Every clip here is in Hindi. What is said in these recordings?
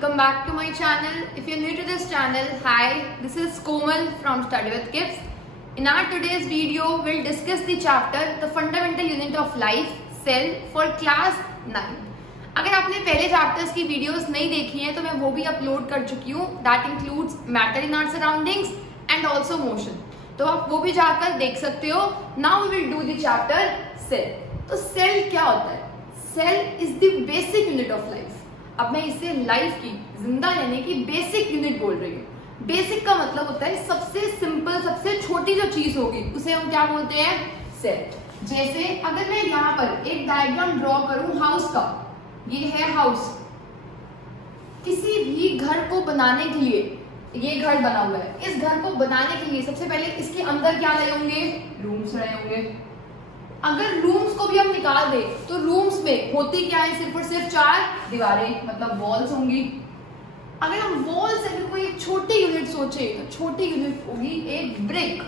welcome back to my channel. If you're new to this channel, hi, this is Komal from Study with Kids. In our today's video, we'll discuss the chapter The Fundamental Unit of Life, Cell for class 9. अगर आपने पहले चैप्टर्स की वीडियोस नहीं देखी हैं तो मैं वो भी अपलोड कर चुकी हूँ. That includes matter in our surroundings and also motion. तो आप वो भी जाकर देख सकते हो. Now we will do the chapter cell. तो सेल क्या होता है? Cell is the basic unit of life. अब मैं इसे लाइफ की, जिंदा रहने की बेसिक यूनिट बोल रही हूँ. बेसिक का मतलब होता है सबसे सिंपल, सबसे छोटी जो चीज होगी उसे हम क्या बोलते हैं? सेल. जैसे अगर मैं यहाँ पर एक डायग्राम ड्रॉ करूँ हाउस का, ये है हाउस. किसी भी घर को बनाने के लिए, ये घर बना हुआ है, इस घर को बनाने के लिए सबसे पहले इसके अंदर क्या रहे होंगे? रूम्स रहे होंगे. अगर रूम्स को भी हम निकाल दें तो रूम्स में होती क्या है? सिर्फ और सिर्फ 4 दीवारें, मतलब वॉल्स होंगी. अगर हम वॉल से भी कोई एक छोटी यूनिट सोचे तो छोटी यूनिट होगी एक ब्रिक.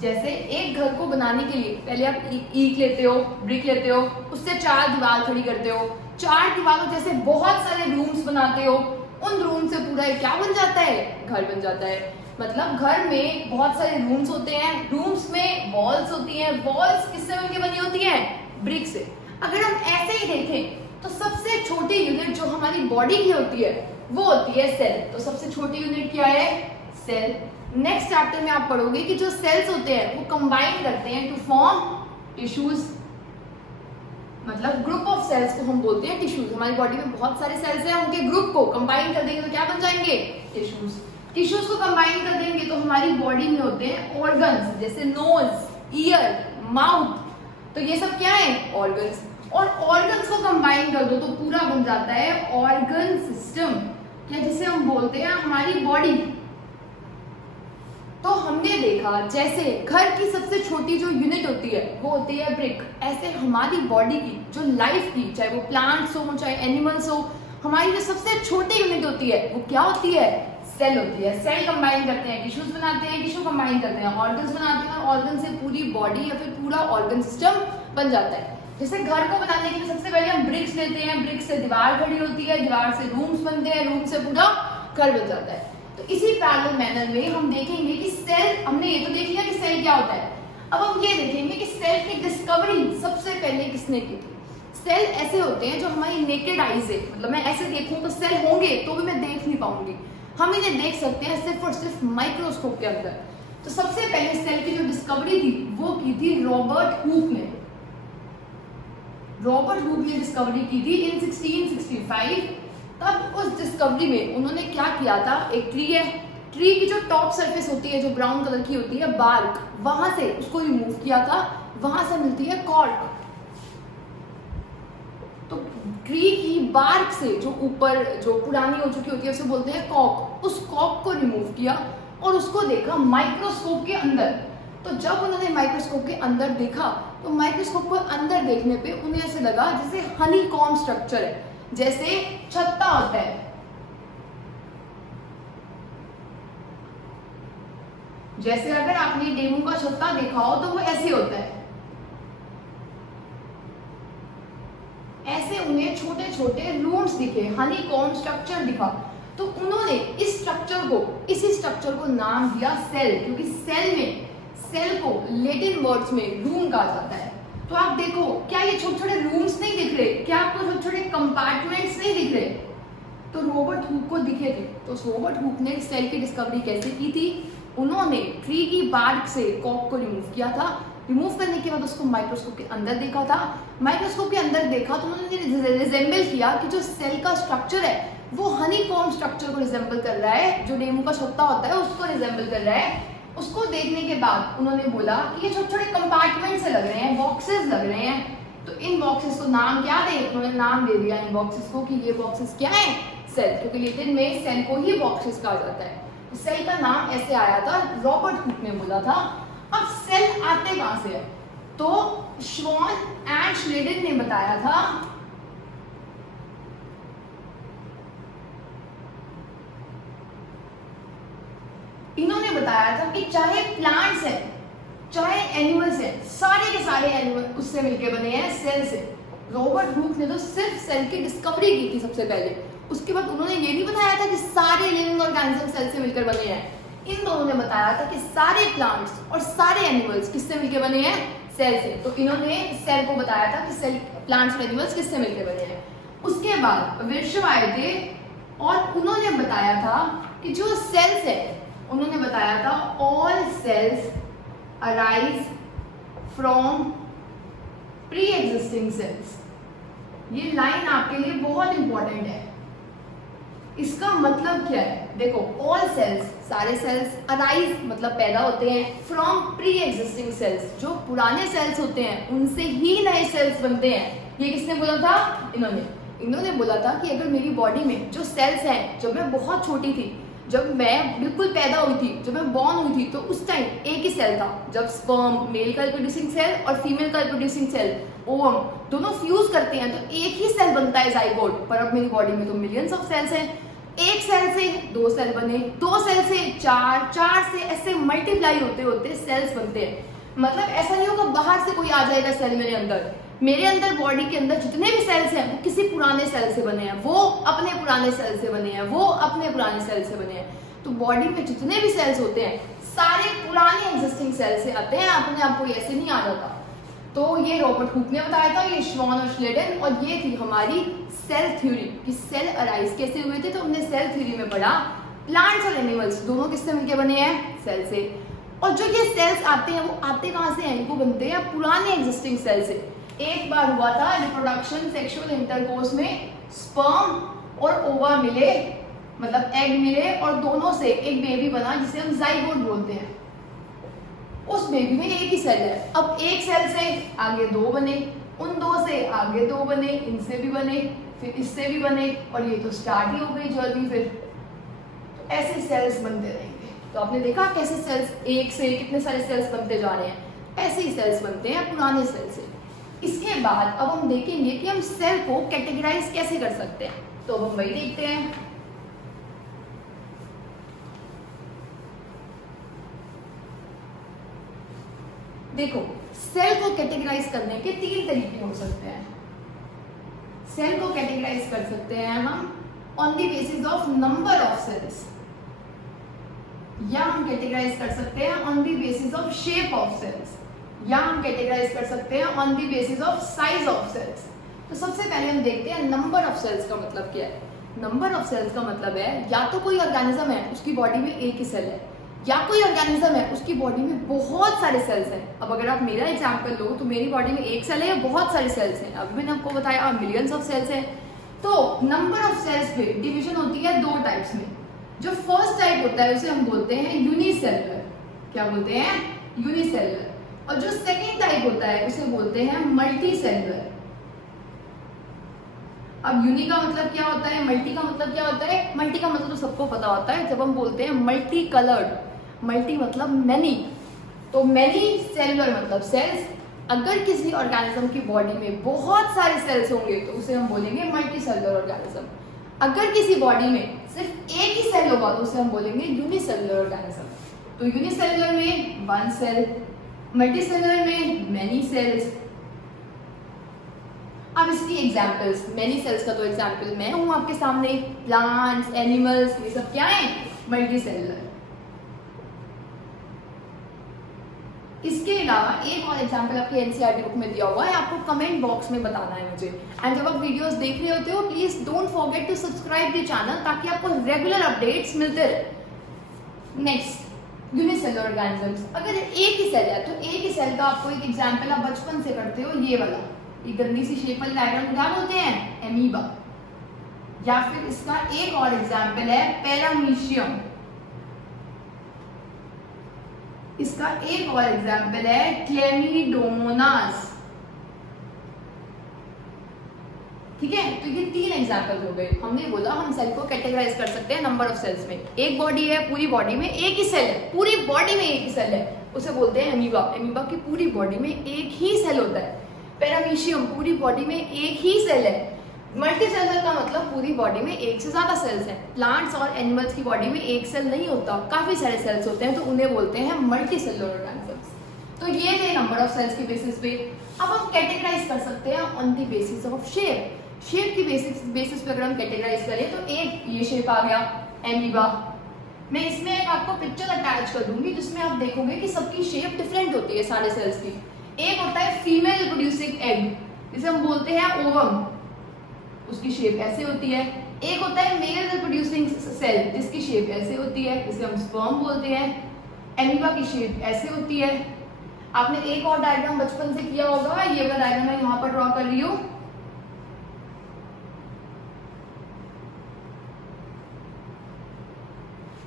जैसे एक घर को बनाने के लिए पहले आप ईंट लेते हो, ब्रिक लेते हो, उससे 4 दीवार खड़ी करते हो. 4 दीवारों जैसे बहुत सारे रूम्स बनाते हो. उन रूम से पूरा एक क्या बन जाता है? घर बन जाता है. मतलब घर में बहुत सारे रूम्स होते हैं, रूम्स में वॉल्स होती हैं, वॉल्स किससे मिलकर बनी होती हैं? ब्रिक से. अगर हम ऐसे ही देखें तो सबसे छोटी यूनिट जो हमारी बॉडी की होती है वो होती है सेल. तो सबसे छोटी यूनिट क्या है? सेल. नेक्स्ट चैप्टर में आप पढ़ोगे कि जो सेल्स होते हैं वो कंबाइन करते हैं टू फॉर्म टिश्यूज. मतलब ग्रुप ऑफ सेल्स को हम बोलते हैं टिश्यूज. हमारी बॉडी में बहुत सारे सेल्स हैं, उनके ग्रुप को कंबाइन कर देंगे तो क्या बन जाएंगे? टिश्यूज. टिश्यूज को कंबाइन कर देंगे तो हमारी बॉडी में होते हैं ऑर्गन्स, जैसे नोज, ईयर, माउथ. तो ये सब क्या है? ऑर्गन्स. और ऑर्गन्स को कंबाइन कर दो तो पूरा बन जाता है ऑर्गन सिस्टम, या जिसे हम बोलते हैं हमारी बॉडी. तो हमने देखा जैसे घर की सबसे छोटी जो यूनिट होती है वो होती है ब्रिक. ऐसे हमारी बॉडी की जो लाइफ की, चाहे वो प्लांट्स हो चाहे एनिमल्स हो, हमारी जो सबसे छोटी यूनिट होती है वो क्या होती है? सेल होती है. सेल कंबाइन करते हैं, टिश्यूज बनाते हैं, टिश्यू कंबाइन करते हैं, ऑर्गन्स बनाते हैं, और ऑर्गन से पूरी बॉडी या फिर पूरा ऑर्गन सिस्टम बन जाता है. जैसे घर को बनाने के लिए सबसे पहले हम ब्रिक्स लेते हैं, ब्रिक्स से दीवार खड़ी होती है, दीवार से रूम्स बनते हैं, रूम से पूरा घर बन जाता है. तो इसी पैरेलल मैनर में हम देखेंगे कि सेल, हमने ये तो देख लिया कि सेल क्या होता है. अब हम ये देखेंगे कि सेल की डिस्कवरी सबसे पहले किसने की थी. सेल ऐसे होते हैं जो हमारी नेकेड आई से, मतलब मैं ऐसे देखूं तो सेल होंगे तो भी मैं देख नहीं पाऊंगी. हम इन्हें देख सकते हैं सिर्फ और सिर्फ माइक्रोस्कोप के अंदर. तो सबसे पहले सेल की जो डिस्कवरी थी वो की थी रॉबर्ट हुक ने. रॉबर्ट हुक ने डिस्कवरी की थी इन 1665. तब उस डिस्कवरी में उन्होंने क्या किया था? एक ट्री है, ट्री की जो टॉप सरफेस होती है जो ब्राउन कलर की होती है, बार्क, वहां से उसको रिमूव किया था. वहां से मिलती है कॉर्क. तो ट्री की बार्क से जो ऊपर जो पुरानी हो चुकी होती है उसे बोलते हैं कॉक. उस कॉक को रिमूव किया और उसको देखा माइक्रोस्कोप के अंदर. तो जब उन्होंने माइक्रोस्कोप के अंदर देखा तो माइक्रोस्कोप को अंदर देखने पे उन्हें ऐसे लगा जैसे हनीकॉम्ब स्ट्रक्चर है, जैसे छत्ता होता है. जैसे अगर आपने डेंगू का छत्ता देखा हो तो वो ऐसे होता है. ऐसे उन्हें छोटे छोटे रूम्स दिखे, हनीकॉम्ब स्ट्रक्चर दिखा. तो उन्होंने इस स्ट्रक्चर को, इसी स्ट्रक्चर को नाम दिया सेल, क्योंकि सेल में, सेल को लैटिन वर्ड्स में रूम कहा जाता है. तो आप देखो, क्या ये छोटे छोटे रूम्स नहीं दिख रहे? क्या आपको छोटे छोटे कंपार्टमेंट्स नहीं दिख रहे? तो रॉबर्ट हुक को दिखे थे. तो रॉबर्ट हुक ने सेल की डिस्कवरी कैसे की थी? उन्होंने ट्री की बार्क से कॉक को रिमूव किया था. रिमूव करने के बाद उसको माइक्रोस्कोप के अंदर देखा था. माइक्रोस्कोप के अंदर देखा तो उन्होंने रिजेंबल किया कि जो सेल का स्ट्रक्चर है वो हनीकॉम्ब स्ट्रक्चर को रिजेंबल कर रहा है, जो डेंगू का छत्ता होता है उसको रिजेंबल कर रहा है. उसको देखने के बाद उन्होंने बोला कि ये छोटे छोटे कंपार्टमेंट से लग रहे हैं, बॉक्सेस लग रहे हैं. तो इन बॉक्सेस को नाम क्या दे? उन्होंने नाम दे दिया इन बॉक्सेस को कि ये बॉक्सेस क्या है? सेल. क्योंकि लैटिन में सेल को ही बॉक्सेस कहा जाता है. सेल का नाम ऐसे आया था, रॉबर्ट हुक ने बोला था. अब सेल आते कहां से है? तो श्वान एंड श्लेडन ने बताया था. इन्होंने बताया था कि चाहे प्लांट्स हैं चाहे एनिमल्स हैं, सारे के सारे एनिमल उससे मिलकर बने हैं, सेल से. रॉबर्ट हुक ने तो सिर्फ सेल की डिस्कवरी की थी सबसे पहले। उसके बाद उन्होंने ये नहीं बताया था कि सारे लिविंग ऑर्गेनिज्म सेल से मिलकर बने हैं। इन दोनों ने बताया था कि सारे प्लांट्स और सारे एनिमल्स किससे मिलकर बने हैं, सेल से। तो इन्होंने सेल को बताया था कि सेल, प्लांट्स और एनिमल्स किससे मिलकर बने हैं। उसके बाद विश्व आए थे और उन्होंने बताया था कि जो सेल्स है, उन्होंने बताया था all cells arise from pre existing cells. ये लाइन आपके लिए बहुत इंपॉर्टेंट है। इसका मतलब क्या है, देखो ऑल सेल्स, सारे सेल्स, अराइज मतलब पैदा होते हैं, फ्रॉम प्री एग्जिस्टिंग सेल्स, जो पुराने सेल्स होते हैं उनसे ही नए सेल्स बनते हैं। ये किसने बोला था, इन्होंने बोला था कि अगर मेरी बॉडी में जो सेल्स हैं, जब मैं बहुत छोटी थी, जब मैं बिल्कुल पैदा हुई थी, जब मैं बॉर्न हुई थी, तो उस टाइम एक ही सेल था। जब स्पर्म, मेल का रिप्रोड्यूसिंग सेल और फीमेल का रिप्रोड्यूसिंग सेल, ओवम, दोनों फ्यूज करते हैं तो एक ही सेल बनता है, जाइगोट। पर अब मेरी बॉडी में तो मिलियंस ऑफ सेल्स हैं। एक सेल से 2 सेल बने, 2 सेल से 4, 4 से ऐसे मल्टीप्लाई होते होते सेल्स बनते हैं। मतलब ऐसा नहीं होगा बाहर से कोई आ जाएगा सेल मेरे अंदर बॉडी के अंदर जितने भी सेल्स हैं वो किसी पुराने सेल से बने हैं, वो अपने पुराने सेल से बने हैं, वो अपने पुराने सेल से बने हैं। तो बॉडी में जितने भी सेल्स होते हैं सारे पुराने एग्जिस्टिंग सेल से आते हैं, अपने आप को ऐसे नहीं आ जाता। तो ये रॉबर्ट हुक ने बताया था, ये श्वान और श्लेडन, और ये थी हमारी सेल थ्योरी कि सेल अराइज कैसे हुए थे। तो हमने सेल थ्योरी में पढ़ा प्लांट्स और एनिमल्स दोनों किससे मिलकर बने हैं, सेल से। और जो ये सेल्स आते हैं वो आते कहाँ से हैं, वो बनते हैं पुराने एग्जिस्टिंग सेल से। एक बार हुआ था रिप्रोडक्शन सेक्सुअल इंटरकोर्स में, स्पर्म और ओवा मिले, मतलब एग मिले, और दोनों से एक बेबी बना जिसे हम जाइगोट बोलते हैं। उस बेबी में एक ही सेल है। अब एक सेल से आगे 2 बने, उन 2 से आगे 2 बने, इनसे भी बने, फिर इससे भी बने, और ये तो स्टार्ट ही हो गई जर्नी। फिर तो ऐसे सेल्स बनते रहेंगे। तो आपने देखा कैसे सेल्स, एक से कितने सारे सेल्स बनते जा रहे हैं, ऐसे ही सेल्स बनते हैं पुराने सेल से। इसके बाद अब हम देखेंगे कि हम सेल को कैटेगराइज कैसे कर सकते हैं। तो अब हम वही देखते हैं। देखो, सेल को कैटेगराइज करने के 3 तरीके हो सकते हैं। सेल को कैटेगराइज कर सकते हैं हम on the basis of number of cells, या हम कैटेगराइज कर सकते हैं on the basis of shape of cells, या हम कैटेगराइज कर सकते हैं on the basis of size of cells. तो सबसे पहले हम देखते हैं नंबर ऑफ सेल्स का मतलब क्या है। नंबर ऑफ सेल्स का मतलब है या तो कोई ऑर्गेनिज्म है उसकी बॉडी में एक ही सेल है, या कोई ऑर्गेनिज्म है उसकी बॉडी में बहुत सारे सेल्स हैं। अब अगर आप मेरा एग्जांपल लो तो मेरी बॉडी में एक सेल है या बहुत सारे सेल्स हैं, अभी मैंने आपको बताया मिलियंस ऑफ सेल्स हैं। तो नंबर ऑफ सेल्स पे डिवीजन होती है 2 टाइप्स में। जो फर्स्ट टाइप होता है उसे हम बोलते हैं यूनिसेलुलर। क्या बोलते हैं, यूनिसेलुलर। और जो सेकेंड टाइप होता है उसे बोलते हैं मल्टी सेलुलर। अब यूनि का मतलब क्या होता है, मल्टी का मतलब क्या होता है। मल्टी का मतलब तो सबको पता होता है, जब हम बोलते हैं मल्टी कलर्ड, मल्टी मतलब मैनी, तो मैनी सेलुलर मतलब सेल्स। अगर किसी ऑर्गेनिज्म की बॉडी में बहुत सारे सेल्स होंगे तो उसे हम बोलेंगे मल्टी सेलुलर ऑर्गेनिज्म। अगर किसी बॉडी में सिर्फ एक ही सेल होगा तो उसे हम बोलेंगे यूनिसेलुलर ऑर्गेनिज्म। तो यूनिसेलुलर में 1 सेल, मल्टी सेलुलर में मैनी सेल्स। अब इसकी एग्जाम्पल्स, मैनी सेल्स का तो एग्जाम्पल मैं हूं आपके सामने, प्लांट्स, एनिमल्स, ये सब क्या है, मल्टी सेलुलर। इसके अलावा एक और एग्जाम्पल आपके एनसीईआरटी बुक में दिया हुआ है, आपको कमेंट बॉक्स में बताना है मुझे। एंड जब आप वीडियोस देख रहे होते हो please don't forget to subscribe the channel, ताकि आपको रेगुलर अपडेट्स मिलते रहे। Next, unicellular organisms. अगर एक ही सेल है तो एक ही सेल का आपको एक एग्जाम्पल आप बचपन से करते हो, ये वाला, ये गंदी सी शेप वाली डायग्राम क्या बोलते हैं, एमीबा। या फिर इसका एक और एग्जाम्पल है पैरामीशियम। इसका एक और एग्जाम्पल है क्लेमिडोमोनास। ठीक है, तो ये 3 एग्जाम्पल हो गए। हमने बोला हम सेल को कैटेगराइज कर सकते हैं नंबर ऑफ सेल्स में। एक बॉडी है, पूरी बॉडी में एक ही सेल है, पूरी बॉडी में एक ही सेल है, उसे बोलते हैं एमीबा। एमीबा की पूरी बॉडी में एक ही सेल होता है। पैरामीशियम, पूरी बॉडी में एक ही सेल है। मल्टी सेलुलर का मतलब पूरी बॉडी में एक से ज्यादा सेल्स हैं। प्लांट्स और एनिमल्स की बॉडी में एक सेल नहीं होता, काफी सारे सेल्स होते हैं, तो उन्हें बोलते हैं मल्टी सेलुलर ऑर्गेनिजम्स। तो ये थे नंबर ऑफ सेल्स के बेसिस पे। अब हम कैटेगराइज कर सकते हैं on the basis of shape. Shape की बेसिस पे अगर हम कैटेगराइज करें तो एक ये शेप आ गया एमीबा। मैं इसमें एक आपको पिक्चर अटैच कर दूंगी जिसमें आप देखोगे कि सबकी शेप डिफरेंट होती है सारे सेल्स की। एक होता है फीमेल प्रोड्यूसिंग एग जिसे हम बोलते हैं ओवम, उसकी शेप ऐसे होती है। एक होता है मेल प्रोड्यूसिंग सेल जिसकी शेप ऐसे होती है, जिसे हम स्पर्म बोलते हैं। एमीबा की शेप ऐसे होती है। आपने एक और डायग्राम बचपन से किया होगा, ये वाला डायग्राम मैं यहाँ पर ड्रॉ कर रही हूँ।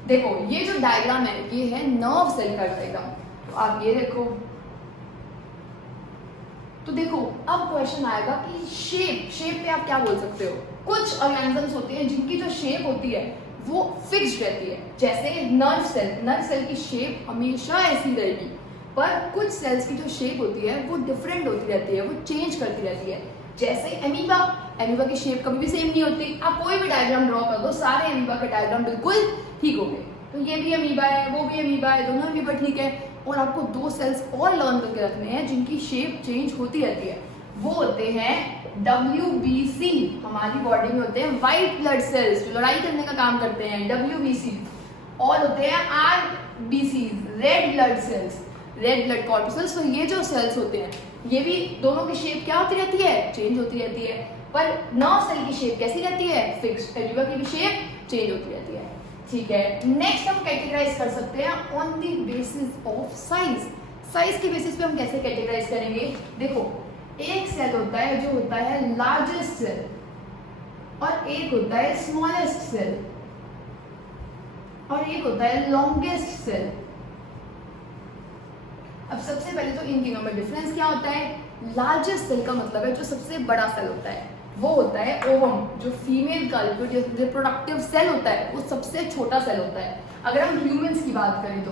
देखो ये जो डायग्राम है ये है नर्व सेल का डायग्राम। तो आप ये देखो, तो देखो अब क्वेश्चन आएगा कि शेप पे आप क्या बोल सकते हो। कुछ ऑर्गेनिजम्स होते हैं जिनकी जो शेप होती है वो फिक्स्ड रहती है, जैसे नर्व सेल की शेप हमेशा ऐसी रहेगी। पर कुछ सेल्स की जो शेप होती है वो डिफरेंट होती रहती है, वो चेंज करती रहती है। जैसे एमीबा की शेप कभी भी सेम नहीं होती। आप कोई भी डायग्राम ड्रॉ कर दो, सारे एमीबा के डायग्राम बिल्कुल ठीक हो गए। तो ये भी अमीबा है, वो भी अमीबा है, दोनों अमीबा ठीक है। और आपको दो सेल्स और लर्न करके रखने हैं जिनकी शेप चेंज होती रहती है। वो होते हैं WBC, हमारी बॉडी में होते हैं व्हाइट ब्लड सेल्स जो लड़ाई करने का काम करते हैं, WBC। और होते हैं RBC, red blood cells, red blood corpuscles. तो ये जो सेल्स होते हैं ये भी दोनों की शेप क्या होती रहती है, चेंज होती रहती है। पर नर्व सेल की शेप कैसी रहती है, फिक्स्ड। एमीबा की भी शेप चेंज होती रहती है, ठीक है। नेक्स्ट हम कैटेगराइज कर सकते हैं on the basis of size. Size के बेसिस पे हम कैसे कैटेगराइज करेंगे। देखो एक सेल होता है जो होता है लार्जेस्ट सेल और एक होता है स्मॉलेस्ट सेल और एक होता है लॉन्गेस्ट सेल। अब सबसे पहले तो इन तीनों में डिफरेंस क्या होता है। लार्जेस्ट सेल का मतलब है जो सबसे बड़ा सेल होता है, वो होता है ओवम। जो फीमेल का रिप्रोडक्टिव सेल होता है वो सबसे छोटा सेल होता है। अगर हम ह्यूमंस की बात करें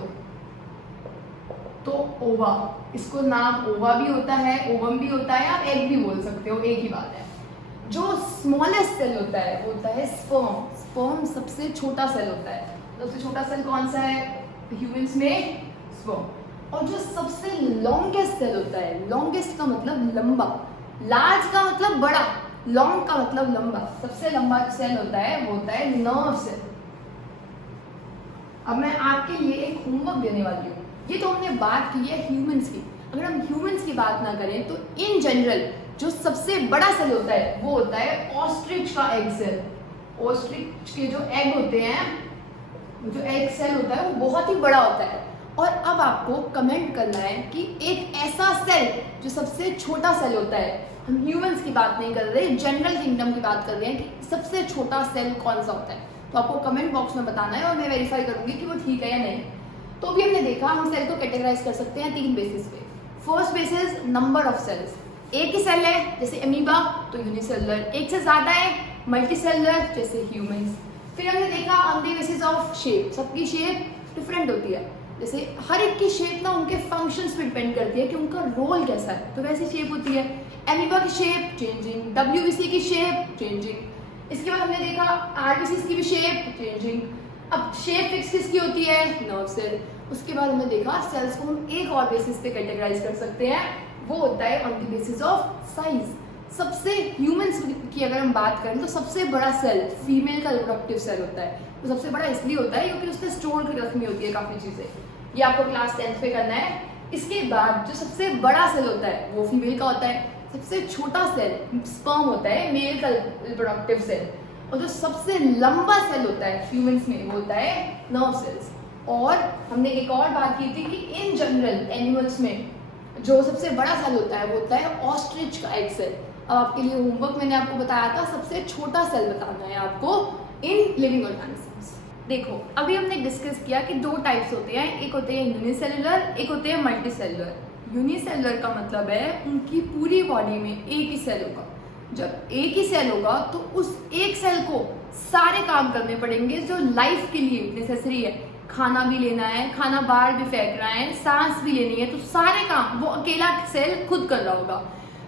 तो ओवा, इसको नाम ओवा भी होता है, ओवम भी होता है, आप एग भी बोल सकते हो, एक ही बात है। जो स्मॉलेस्ट सेल होता है वो होता है स्पर्म। स्पर्म सबसे छोटा सेल होता है। सबसे छोटा सेल कौन सा है ह्यूमंस में, स्पर्म। और जो सबसे लॉन्गेस्ट सेल होता है, लॉन्गेस्ट का मतलब लंबा, लार्ज का मतलब बड़ा, लॉन्ग का मतलब लंबा, सबसे लंबा सेल होता है वो होता है नर्व सेल। अब मैं आपके लिए एक होमवर्क देने वाली हूँ। ये तो हमने बात की है ह्यूमंस की। अगर हम ह्यूमंस की बात ना करें तो इन जनरल जो सबसे बड़ा सेल होता है वो होता है ऑस्ट्रिच का एग सेल। ऑस्ट्रिच के जो एग होते हैं, जो एग सेल होता है वो बहुत ही बड़ा होता है। और अब आपको कमेंट करना है कि एक ऐसा सेल जो सबसे छोटा सेल होता है, हम ह्यूमंस की बात नहीं कर रहे, जनरल किंगडम की बात कर रहे हैं, कि सबसे छोटा सेल कौन सा होता है। तो आपको कमेंट बॉक्स में बताना है और मैं वेरीफाई करूंगी कि वो ठीक है या नहीं। तो अभी हमने देखा हम सेल को कैटेगराइज कर सकते हैं तीन बेसिस पे। First basis number of cells, एक ही सेल है जैसे अमीबा तो यूनिसेलुलर, एक से ज्यादा है मल्टीसेलुलर जैसे ह्यूमंस। फिर हमने देखा on the basis of shape, सबकी शेप डिफरेंट होती है, जैसे हर एक की शेप ना उनके फंक्शंस पे डिपेंड करती है कि उनका रोल कैसा है, तो वैसी शेप होती है। एमीबा की शेप चेंजिंग, WBC की शेप चेंजिंग। इसके बाद हमने देखा RBC की भी शेप चेंजिंग। अब शेप फिक्स किसकी होती है, नर्व सेल। उसके बाद हमने देखा सेल्स को हम एक और बेसिस पे कैटेगराइज कर सकते हैं, वो होता है on the basis of size. सबसे ह्यूमंस की अगर हम बात करें तो सबसे बड़ा सेल फीमेल का रिप्रोडक्टिव सेल होता है। वो सबसे बड़ा इसलिए होता है क्योंकि उसने स्टोर कर रखनी होती है काफी चीजें। ये आपको क्लास 10th पे करना है। इसके बाद जो सबसे बड़ा सेल होता है वो फीमेल का होता है। सबसे छोटा सेल स्पर्म होता है, मेल का रिप्रोडक्टिव सेल। और जो सबसे लंबा सेल होता है ह्यूमंस में वो होता है नर्व सेल्स। और हमने एक और बात की थी कि इन जनरल एनिमल्स में जो सबसे बड़ा सेल होता है वो होता है ऑस्ट्रिच का एग सेल। अब आपके लिए होमवर्क मैंने आपको बताया था सबसे छोटा सेल बताना है आपको इन लिविंग ऑर्गेनिजम्स। देखो अभी हमने डिस्कस किया कि दो टाइप्स होते हैं, एक होते हैं यूनिसेलुलर, एक होते हैं मल्टीसेलुलर। यूनिसेलुलर का मतलब है उनकी पूरी बॉडी में एक ही सेल होगा। जब एक ही सेल होगा तो उस एक सेल को सारे काम करने पड़ेंगे जो लाइफ के लिए नेसेसरी है। खाना भी लेना है, खाना बाहर भी फेंक रहा है, सांस भी लेनी है, तो सारे काम वो अकेला सेल खुद कर रहा होगा।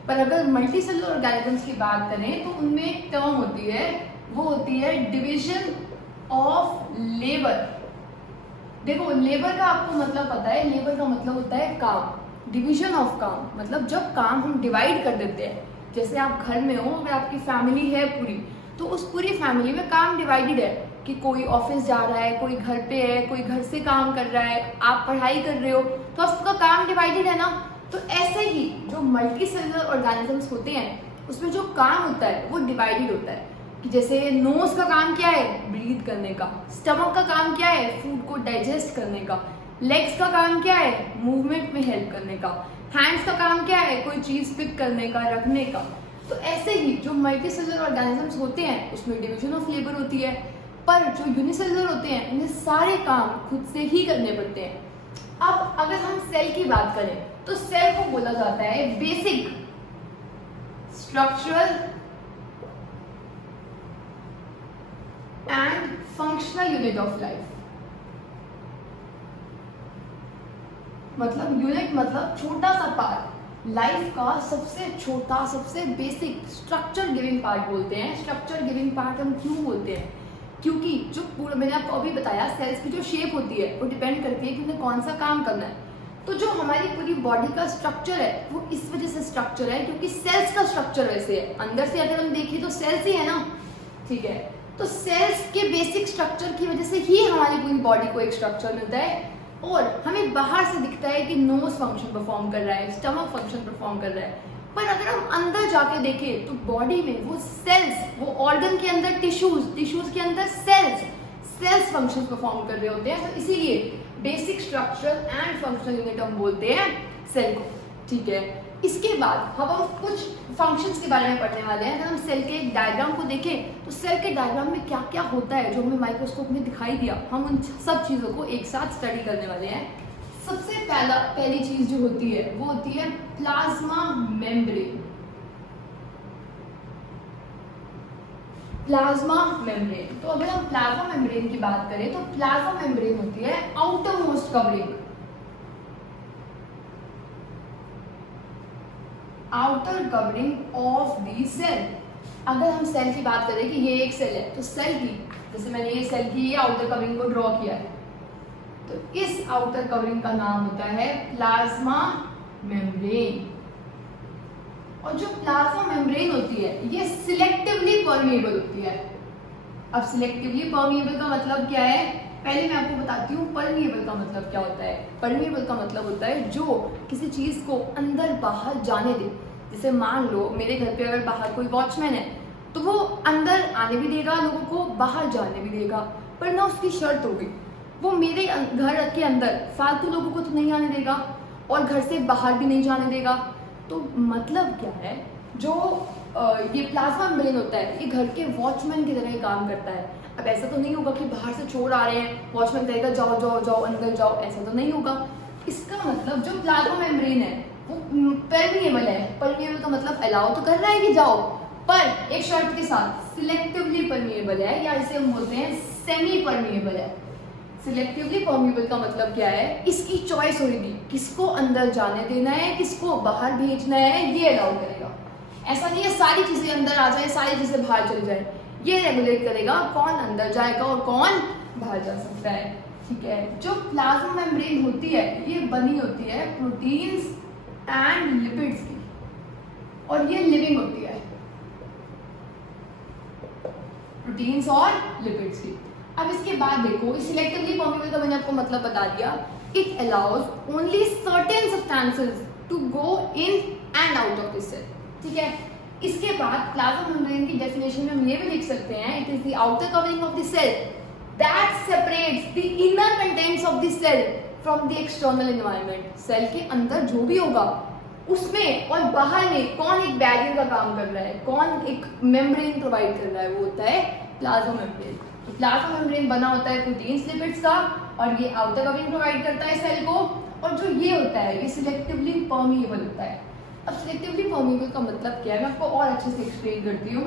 पर अगर मल्टीसेलुलर ऑर्गेनिजम्स की बात करें तो उनमें एक टर्म होती है, वो होती है डिवीजन ऑफ लेबर। देखो लेबर का आपको मतलब पता है, लेबर का मतलब होता है काम। डिवीजन ऑफ काम मतलब जब काम हम डिवाइड कर देते हैं, जैसे आप घर में हो, अगर आपकी फैमिली है पूरी, तो उस पूरी फैमिली में काम डिवाइडेड है कि कोई ऑफिस जा रहा है, कोई घर पे है, कोई घर से काम कर रहा है, आप पढ़ाई कर रहे हो, तो आपका काम डिवाइडेड है ना। तो ऐसे ही जो मल्टी सेलुलर ऑर्गेनिजम्स होते हैं उसमें जो काम होता है वो डिवाइडेड होता है कि जैसे नोज का काम क्या है, ब्रीथ करने का, स्टमक का काम क्या है, फूड को डाइजेस्ट करने का, लेग्स का काम क्या है, मूवमेंट में हेल्प करने का, हैंड्स का काम क्या है, कोई चीज पिक करने का, रखने का। तो ऐसे ही जो मल्टी सेलुलर ऑर्गेनिजम्स होते हैं उसमें डिवीजन ऑफ लेबर होती है, पर जो यूनिसेलुलर होते हैं उन्हें सारे काम खुद से ही करने पड़ते हैं। अब अगर हम सेल की बात करें तो सेल को बोला जाता है basic structural and functional unit of life. मतलब यूनिट मतलब छोटा सा पार्ट, लाइफ का सबसे छोटा सबसे बेसिक स्ट्रक्चर गिविंग पार्ट बोलते हैं। स्ट्रक्चर गिविंग पार्ट हम क्यों बोलते हैं, क्योंकि जो पूरा मैंने आपको अभी बताया सेल्स की जो शेप होती है वो डिपेंड करती है कि उन्हें कौन सा काम करना है। तो जो हमारी पूरी बॉडी का स्ट्रक्चर है वो इस वजह से स्ट्रक्चर है क्योंकि सेल्स का स्ट्रक्चर वैसे है, अंदर से अगर हम देखें तो सेल्स ही है ना, ठीक है। तो सेल्स के बेसिक स्ट्रक्चर की वजह से ही हमारी पूरी बॉडी को एक स्ट्रक्चर मिलता है और हमें बाहर से दिखता है कि नोज फंक्शन परफॉर्म कर रहा है, स्टमक फंक्शन परफॉर्म कर रहा है, पर अगर हम अंदर जाके देखें तो बॉडी में वो सेल्स, वो ऑर्गन के अंदर टिश्यूज के अंदर सेल्स फंक्शन परफॉर्म कर रहे होते हैं। तो इसीलिए basic structural and functional unit हम बोलते हैं सेल को, ठीक है। इसके बाद अब हम कुछ फंक्शंस के बारे में पढ़ने वाले हैं। अगर हम सेल के एक डायग्राम को देखें तो सेल के डायग्राम में क्या क्या होता है जो हमें माइक्रोस्कोप में दिखाई दिया, हम उन सब चीज़ों को एक साथ स्टडी करने वाले हैं। सबसे पहली चीज जो होती है वो होती है प्लाज्मा मेम्ब्रेन। प्लाज्मा मेम्ब्रेन, तो अगर हम प्लाज्मा मेम्ब्रेन की बात करें तो प्लाज्मा मेम्ब्रेन होती है outermost covering, outer covering of the cell. अगर हम सेल की बात करें कि ये एक सेल है तो सेल की, जैसे मैंने ये सेल की ये आउटर कवरिंग को ड्रॉ किया है, तो इस आउटर कवरिंग का नाम होता है प्लाज्मा मेम्ब्रेन। और जो प्लाज्मा मेम्ब्रेन होती है ये सिलेक्टिवली परमिएबल होती है। अब सिलेक्टिवली परमिएबल का मतलब क्या है, पहले मैं आपको बताती हूँ परमिएबल का मतलब क्या होता है। परमिएबल का मतलब होता है जो किसी चीज को अंदर बाहर जाने दे। जैसे मान लो मेरे घर पे अगर बाहर कोई वॉचमैन है तो वो अंदर आने भी देगा लोगों को, बाहर जाने भी देगा, पर ना उसकी शर्त होगी वो मेरे घर के अंदर फालतू लोगों को तो नहीं आने देगा और घर से बाहर भी नहीं जाने देगा। तो मतलब क्या है, जो ये प्लाज्मा मेम्ब्रेन होता है ये घर के वॉचमैन की तरह काम करता है। अब ऐसा तो नहीं होगा कि बाहर से चोर आ रहे हैं वॉचमैन कहेगा जाओ जाओ जाओ अंदर जाओ, ऐसा तो नहीं होगा। इसका मतलब जो प्लाज्मा मेम्ब्रेन है वो परमिएबल है। परमिएबल का मतलब अलाउ तो कर रहा है कि जाओ, पर एक शर्त के साथ, सिलेक्टिवली परमिएबल है, या इसे हम बोलते हैं सेमी परमिएबल है। सिलेक्टिवली परमिएबल का मतलब क्या है, इसकी चॉइस होगी किसको अंदर जाने देना है, किसको बाहर भेजना है, ये अलाउ करेगा। ऐसा नहीं है सारी चीजें अंदर आ जाए सारी चीजें बाहर चली जाए, ये रेगुलेट करेगा कौन अंदर जाएगा और कौन बाहर जा सकता है, ठीक है। जो प्लाज्मा मेम्ब्रेन होती है ये बनी होती है प्रोटीन्स एंड लिपिड्स की, और ये लिविंग होती है, प्रोटीन्स और लिपिड्स की। अब इसके बाद देखो सिलेक्टिवली परमिएबल का मैंने आपको मतलब बता दिया, it allows only certain substances to go in and out of the cell, ठीक है। इसके बाद प्लाज्मा मेम्ब्रेन की डेफिनेशन में हम ये भी लिख सकते हैं, it is the outer covering of the cell that separates the inner contents of the cell from the external environment. Cell के अंदर जो भी होगा उसमें और बाहर में कौन एक बैरियर का काम कर रहा है, कौन एक मेम्ब्रेन प्रोवाइड कर रहा है, वो होता है प्लाज्मा मेम्ब्रेन। तो प्लाज्मा मेम्ब्रेन बना होता है प्रोटीन्स लिपिड्स का और ये आउटर कवरिंग प्रोवाइड करता है सेल को, और जो ये होता है ये सिलेक्टिवली परमिएबल होता है। अब सिलेक्टिवली परमिएबल का मतलब क्या है मैं आपको और अच्छे से एक्सप्लेन करती हूँ।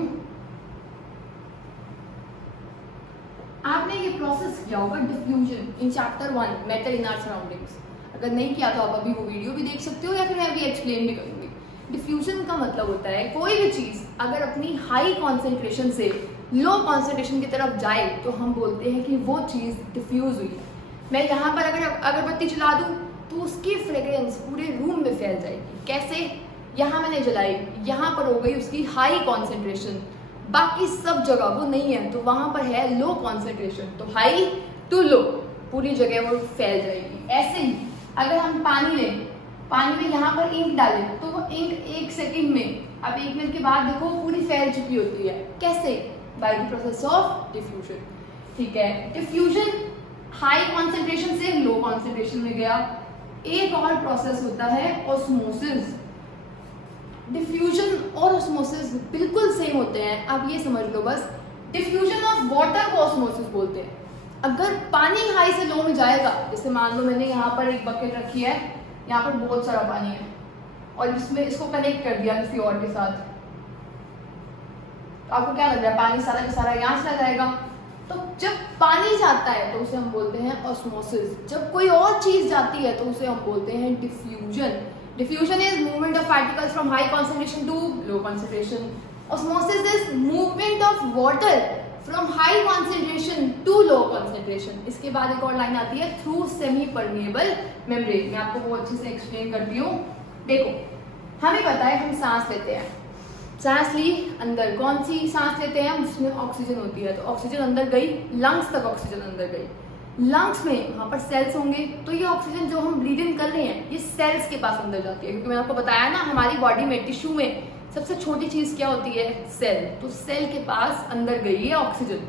आपने ये प्रोसेस किया होगा diffusion in chapter 1 matter in our surroundings, अगर नहीं किया तो आप अभी वो वीडियो भी देख सकते हो या फिर मैं अभी एक्सप्लेन भी करूंगी। डिफ्यूजन का मतलब होता है कोई भी चीज अगर अपनी हाई कॉन्सेंट्रेशन से लो कॉन्सेंट्रेशन की तरफ जाए तो हम बोलते हैं कि वो चीज डिफ्यूज हुई है। मैं यहाँ पर अगर अगरबत्ती जला दूँ तो उसकी फ्रेग्रेंस पूरे रूम में फैल जाएगी। कैसे? यहाँ मैंने जलाई, यहाँ पर हो गई उसकी हाई कॉन्सेंट्रेशन, बाकी सब जगह वो नहीं है तो वहाँ पर है लो कॉन्सेंट्रेशन, तो हाई टू लो पूरी जगह वो फैल जाएगी। ऐसे ही अगर हम पानी लें, पानी में यहाँ पर इंक डालें तो वो इंक 1 सेकेंड में, अब 1 मिनट के बाद देखो पूरी फैल चुकी होती है। कैसे? By the process of diffusion. ठीक है, डिफ्यूजन हाई कॉन्सेंट्रेशन से लो कॉन्सेंट्रेशन में गया। एक और प्रोसेस होता है ऑस्मोसिस। डिफ्यूजन और ऑस्मोसिस बिल्कुल सेम होते हैं, आप ये समझ लो बस। डिफ्यूजन ऑफ वाटर को ऑस्मोसिस बोलते हैं। अगर पानी हाई से लो में जाएगा, जैसे मान लो मैंने यहाँ पर एक बकेट रखी है, यहाँ पर बहुत सारा पानी है और इसमें इसको कनेक्ट कर दिया किसी और के साथ, तो आपको क्या लग रहा है? पानी सारा का सारा यहाँ चला जाएगा। तो जब पानी जाता है तो उसे हम बोलते हैं ऑस्मोसिस। जब कोई और चीज जाती है तो उसे हम बोलते हैं diffusion. Diffusion is movement of particles from high concentration to low concentration. Osmosis is movement of water from high concentration to low concentration. इसके बाद एक और लाइन आती है थ्रू सेमी परमिएबल मेम्ब्रेन। मैं आपको वो अच्छे से एक्सप्लेन करती हूँ। देखो, हमें पता है हम सांस लेते हैं, सांस ली, अंदर कौन सी सांस लेते हैं हम? जिसमें ऑक्सीजन होती है, तो ऑक्सीजन अंदर गई, लंग्स तक ऑक्सीजन अंदर गई। लंग्स में वहाँ पर सेल्स होंगे, तो ये ऑक्सीजन जो हम ब्रीद इन कर रहे हैं ये सेल्स के पास अंदर जाती है, क्योंकि मैंने आपको बताया ना हमारी बॉडी में टिश्यू में सबसे छोटी चीज क्या होती है? सेल। तो सेल के पास अंदर गई है ऑक्सीजन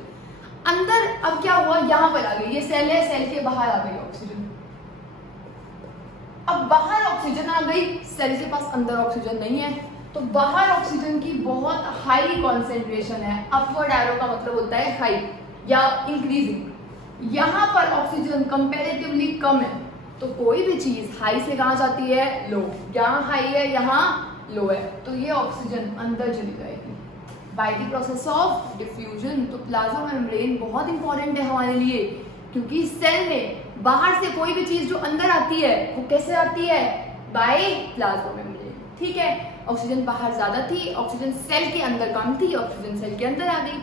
अंदर। अब क्या हुआ? यहाँ पर आ गई, ये सेल है, सेल के बाहर आ गई ऑक्सीजन। अब बाहर ऑक्सीजन आ गई, सेल के पास अंदर ऑक्सीजन नहीं है, तो बाहर ऑक्सीजन की बहुत हाई कॉन्सेंट्रेशन है। अपवर्ड एरो का मतलब होता है हाई या इंक्रीजिंग। यहाँ पर ऑक्सीजन कंपैरेटिवली कम है, तो कोई भी चीज हाई से कहाँ जाती है? लो। यहाँ हाई है, यहाँ लो है, तो ये ऑक्सीजन अंदर चली जाएगी by the process of diffusion. तो प्लाज्मा मेम्ब्रेन बहुत इंपॉर्टेंट है हमारे लिए, क्योंकि सेल में बाहर से कोई भी चीज जो अंदर आती है वो कैसे आती है? By plasma membrane. ठीक है, ऑक्सीजन बाहर ज्यादा थी, ऑक्सीजन सेल के अंदर कम थी, ऑक्सीजन सेल के अंदर आ गई।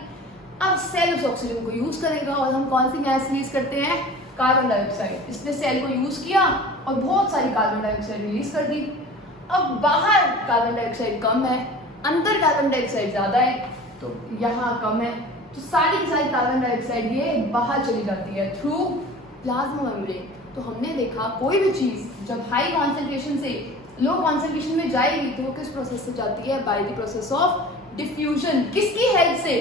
अब सेल उस ऑक्सीजन को यूज करेगा और हम कौन सी गैस रिलीज करते हैं? Carbon dioxide. इसने सेल को यूज किया और बहुत सारी कार्बन डाइऑक्साइड रिलीज कर दी। अब बाहर कार्बन डाइऑक्साइड कम है, अंदर कार्बन डाइऑक्साइड ज्यादा है, तो यहाँ कम है, तो सारी की सारी कार्बन डाइऑक्साइड ये बाहर चली जाती है थ्रू प्लाज्मा मेम्ब्रेन। तो हमने देखा कोई भी चीज जब हाई कॉन्सेंट्रेशन से लो कॉन्सेंट्रेशन में जाएगी तो वो किस प्रोसेस से जाती है? By the process of diffusion. किसकी हेल्प से?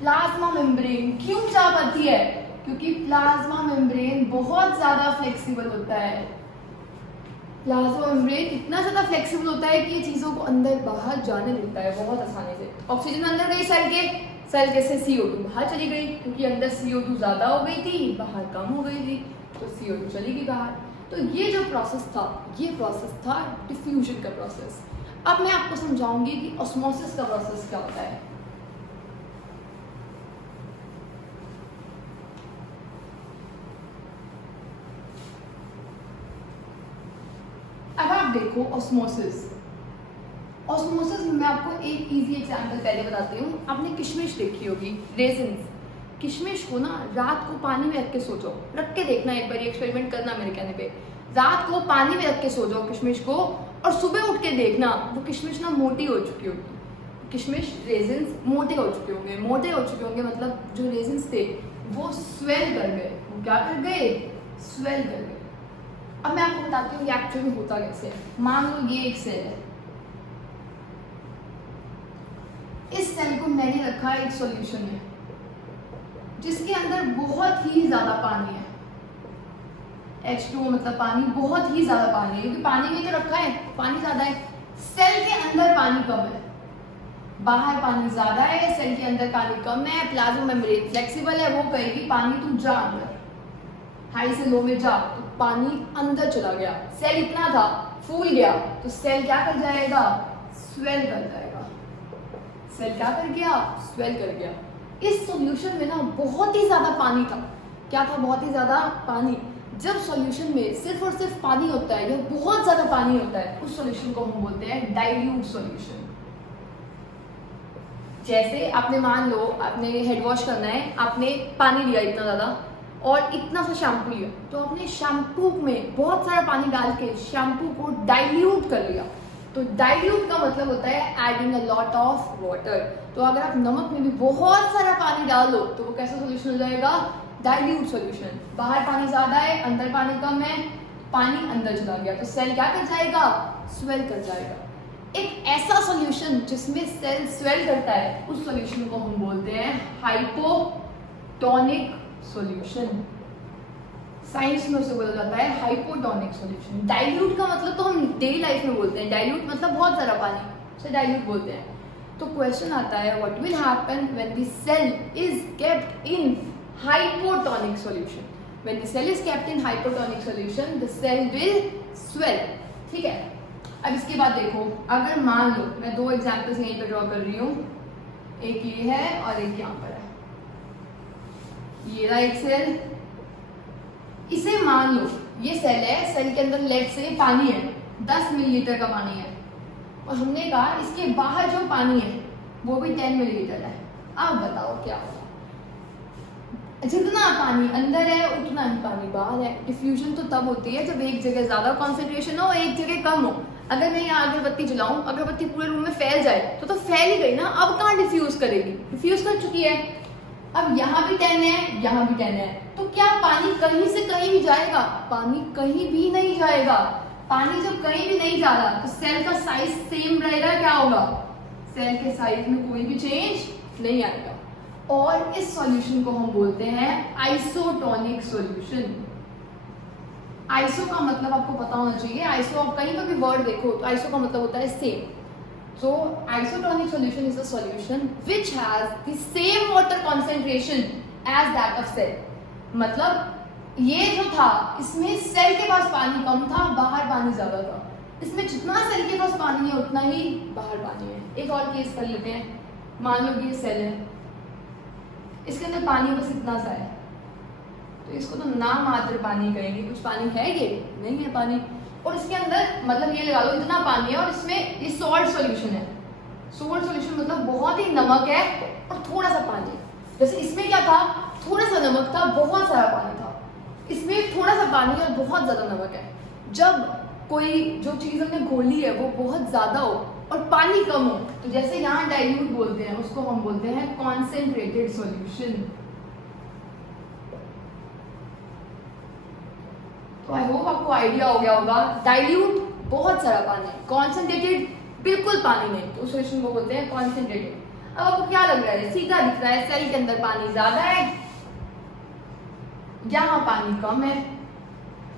Plasma membrane. क्यों जा पाती है? क्योंकि प्लाज्मा मेम्ब्रेन बहुत ज्यादा फ्लेक्सिबल होता है। प्लाज्मा मेम्ब्रेन इतना ज्यादा फ्लेक्सिबल होता है कि ये चीजों को अंदर बाहर जाने देता है बहुत आसानी से। ऑक्सीजन अंदर गई सेल के से CO2 बाहर चली गई, क्योंकि अंदर CO2 ज्यादा हो गई थी, बाहर कम हो गई थी, तो CO2 चली गई बाहर। तो ये जो प्रोसेस था, ये प्रोसेस था डिफ्यूजन का प्रोसेस। अब मैं आपको समझाऊंगी कि ऑस्मोसिस का प्रोसेस क्या होता है। अब आप देखो ऑस्मोसिस। ऑस्मोसिस में मैं आपको एक इजी एग्जांपल पहले बताती हूँ। आपने किशमिश देखी होगी, रेजिन्स। किशमिश को ना रात को पानी में रख के सो जाओ, रख के देखना, एक बार एक्सपेरिमेंट करना मेरे कहने पे। रात को पानी में रख के सो जाओ किशमिश को, और सुबह उठ के देखना वो किशमिश ना मोटी हो चुकी होगी। किशमिश रेजिन्स मोटे हो चुके होंगे। मोटे हो चुके होंगे मतलब जो रेजिन्स थे वो स्वेल कर गए। वो क्या कर गए? स्वेल कर गए। अब मैं आपको बताती हूँ ये एक्चुअली में होता कैसे है। मान लो ये एक सेल है, इस सेल को मैंने रखा एक सॉल्यूशन में जिसके अंदर बहुत ही ज्यादा पानी है। H2O मतलब पानी, बहुत ही ज्यादा पानी है, क्योंकि पानी में तो रखा है, पानी ज्यादा है। सेल के अंदर पानी कम है, बाहर पानी ज्यादा है, सेल के अंदर पानी कम है। प्लाज्मा मेम्ब्रेन फ्लेक्सिबल है, वो कहेगी पानी तू जा अंदर, हाई से लो में जा, तो पानी अंदर चला गया। सेल इतना था, फूल गया, तो सेल क्या कर जाएगा? स्वेल कर जाएगा। सेल क्या कर गया? स्वेल कर गया। इस सॉल्यूशन में ना बहुत ही ज्यादा पानी था। क्या था? बहुत ही ज्यादा पानी। जब सॉल्यूशन में सिर्फ और सिर्फ पानी होता है या बहुत ज्यादा पानी होता है, उस सॉल्यूशन को हम बोलते हैं डाइल्यूट सॉल्यूशन। जैसे आपने मान लो आपने हेड वॉश करना है, आपने पानी लिया इतना ज्यादा, और इतना सा शैम्पू लिया, तो आपने शैम्पू में बहुत सारा पानी डाल के शैम्पू को डाइल्यूट कर लिया। तो डाइल्यूट का मतलब होता है adding a lot of water. तो अगर आप नमक में भी बहुत सारा पानी डाल दो तो वो कैसा सोल्यूशन हो जाएगा? Dilute solution. बाहर पानी ज्यादा है, अंदर पानी कम है, पानी अंदर चला गया तो सेल क्या कर जाएगा? स्वेल कर जाएगा। एक ऐसा सोल्यूशन जिसमें सेल स्वेल करता है उस सोल्यूशन को हम बोलते हैं हाइपोटोनिक सोल्यूशन। साइंस में उसे बोला जाता है हाइपोटोनिक सोल्यूशन। डाइल्यूट का मतलब तो हम डेली लाइफ में बोलते हैं, डाइल्यूट मतलब बहुत सारा पानी, उसे डाइल्यूट बोलते हैं। तो क्वेश्चन आता है what will happen when the cell is kept in hypotonic solution? When the cell is kept in hypotonic solution the cell will swell. ठीक है, अब इसके बाद देखो, अगर मान लो मैं दो एग्जांपल्स यहीं पे ड्रॉ कर रही हूँ, एक ये है और एक यहाँ पर है, ये रहा एक सेल। इसे मान लो ये सेल है, सेल के अंदर लेट से पानी है, 10 मिलीलीटर का पानी है, और हमने कहा इसके बाहर जो पानी है वो भी 10 मिलीलीटर है। अब बताओ क्या होगा? जितना पानी अंदर है उतना ही पानी बाहर है। डिफ्यूजन तो तब होती है जब एक जगह ज्यादा कॉन्सेंट्रेशन हो, एक जगह कम हो। अगर मैं यहाँ अगरबत्ती जलाऊं, अगरबत्ती पूरे रूम में फैल जाए तो फैल ही गई ना, अब कहाँ डिफ्यूज करेगी? डिफ्यूज कर चुकी है। अब यहाँ भी 10 है, यहाँ भी 10 है, तो क्या पानी कहीं से कहीं भी जाएगा? पानी कहीं भी नहीं जाएगा। पानी जब कहीं भी नहीं जा रहा तो सेल का साइज सेम रहेगा। क्या होगा? सेल के साइज में कोई भी चेंज नहीं आएगा। और इस सॉल्यूशन को हम बोलते हैं आइसोटोनिक सॉल्यूशन। आइसो का मतलब आपको पता होना चाहिए। आइसो आप कहीं पर भी वर्ड देखो तो आइसो का मतलब होता है same. So isotonic solution is a solution which has the same water concentration as that of cell. मतलब ये जो था इसमें सेल के पास पानी कम था, बाहर पानी ज्यादा था। इसमें जितना सेल के पास पानी है उतना ही बाहर पानी है। एक और केस कर लेते हैं, मान लो कि ये सेल है, इसके अंदर पानी बस इतना सा है, तो इसको तो नाम मात्र पानी कहेंगे। कुछ पानी है, ये नहीं है पानी। और इसके अंदर मतलब ये लगा लो इतना पानी है और इसमें ये सॉल्ट सॉल्यूशन है। सॉल्ट सॉल्यूशन मतलब बहुत ही नमक है और थोड़ा सा पानी। जैसे इसमें क्या था? थोड़ा सा नमक था, बहुत सारा पानी था। इसमें थोड़ा सा पानी और बहुत ज्यादा नमक है। जब कोई जो चीज हमने घोली है वो बहुत ज्यादा हो और पानी कम हो, तो जैसे यहाँ डाइल्यूट बोलते हैं उसको हम बोलते हैं कॉन्सेंट्रेटेड सॉल्यूशन। तो आई होप आपको आइडिया हो गया होगा। डाइल्यूट बहुत सारा पानी, कॉन्सेंट्रेटेड बिल्कुल पानी नहीं, तो उस सॉल्यूशन को बोलते हैं कॉन्सेंट्रेटेड। अब आपको क्या लग रहा है? सीधा दिख रहा है, सेल के अंदर पानी ज्यादा है, यहाँ पानी कम है।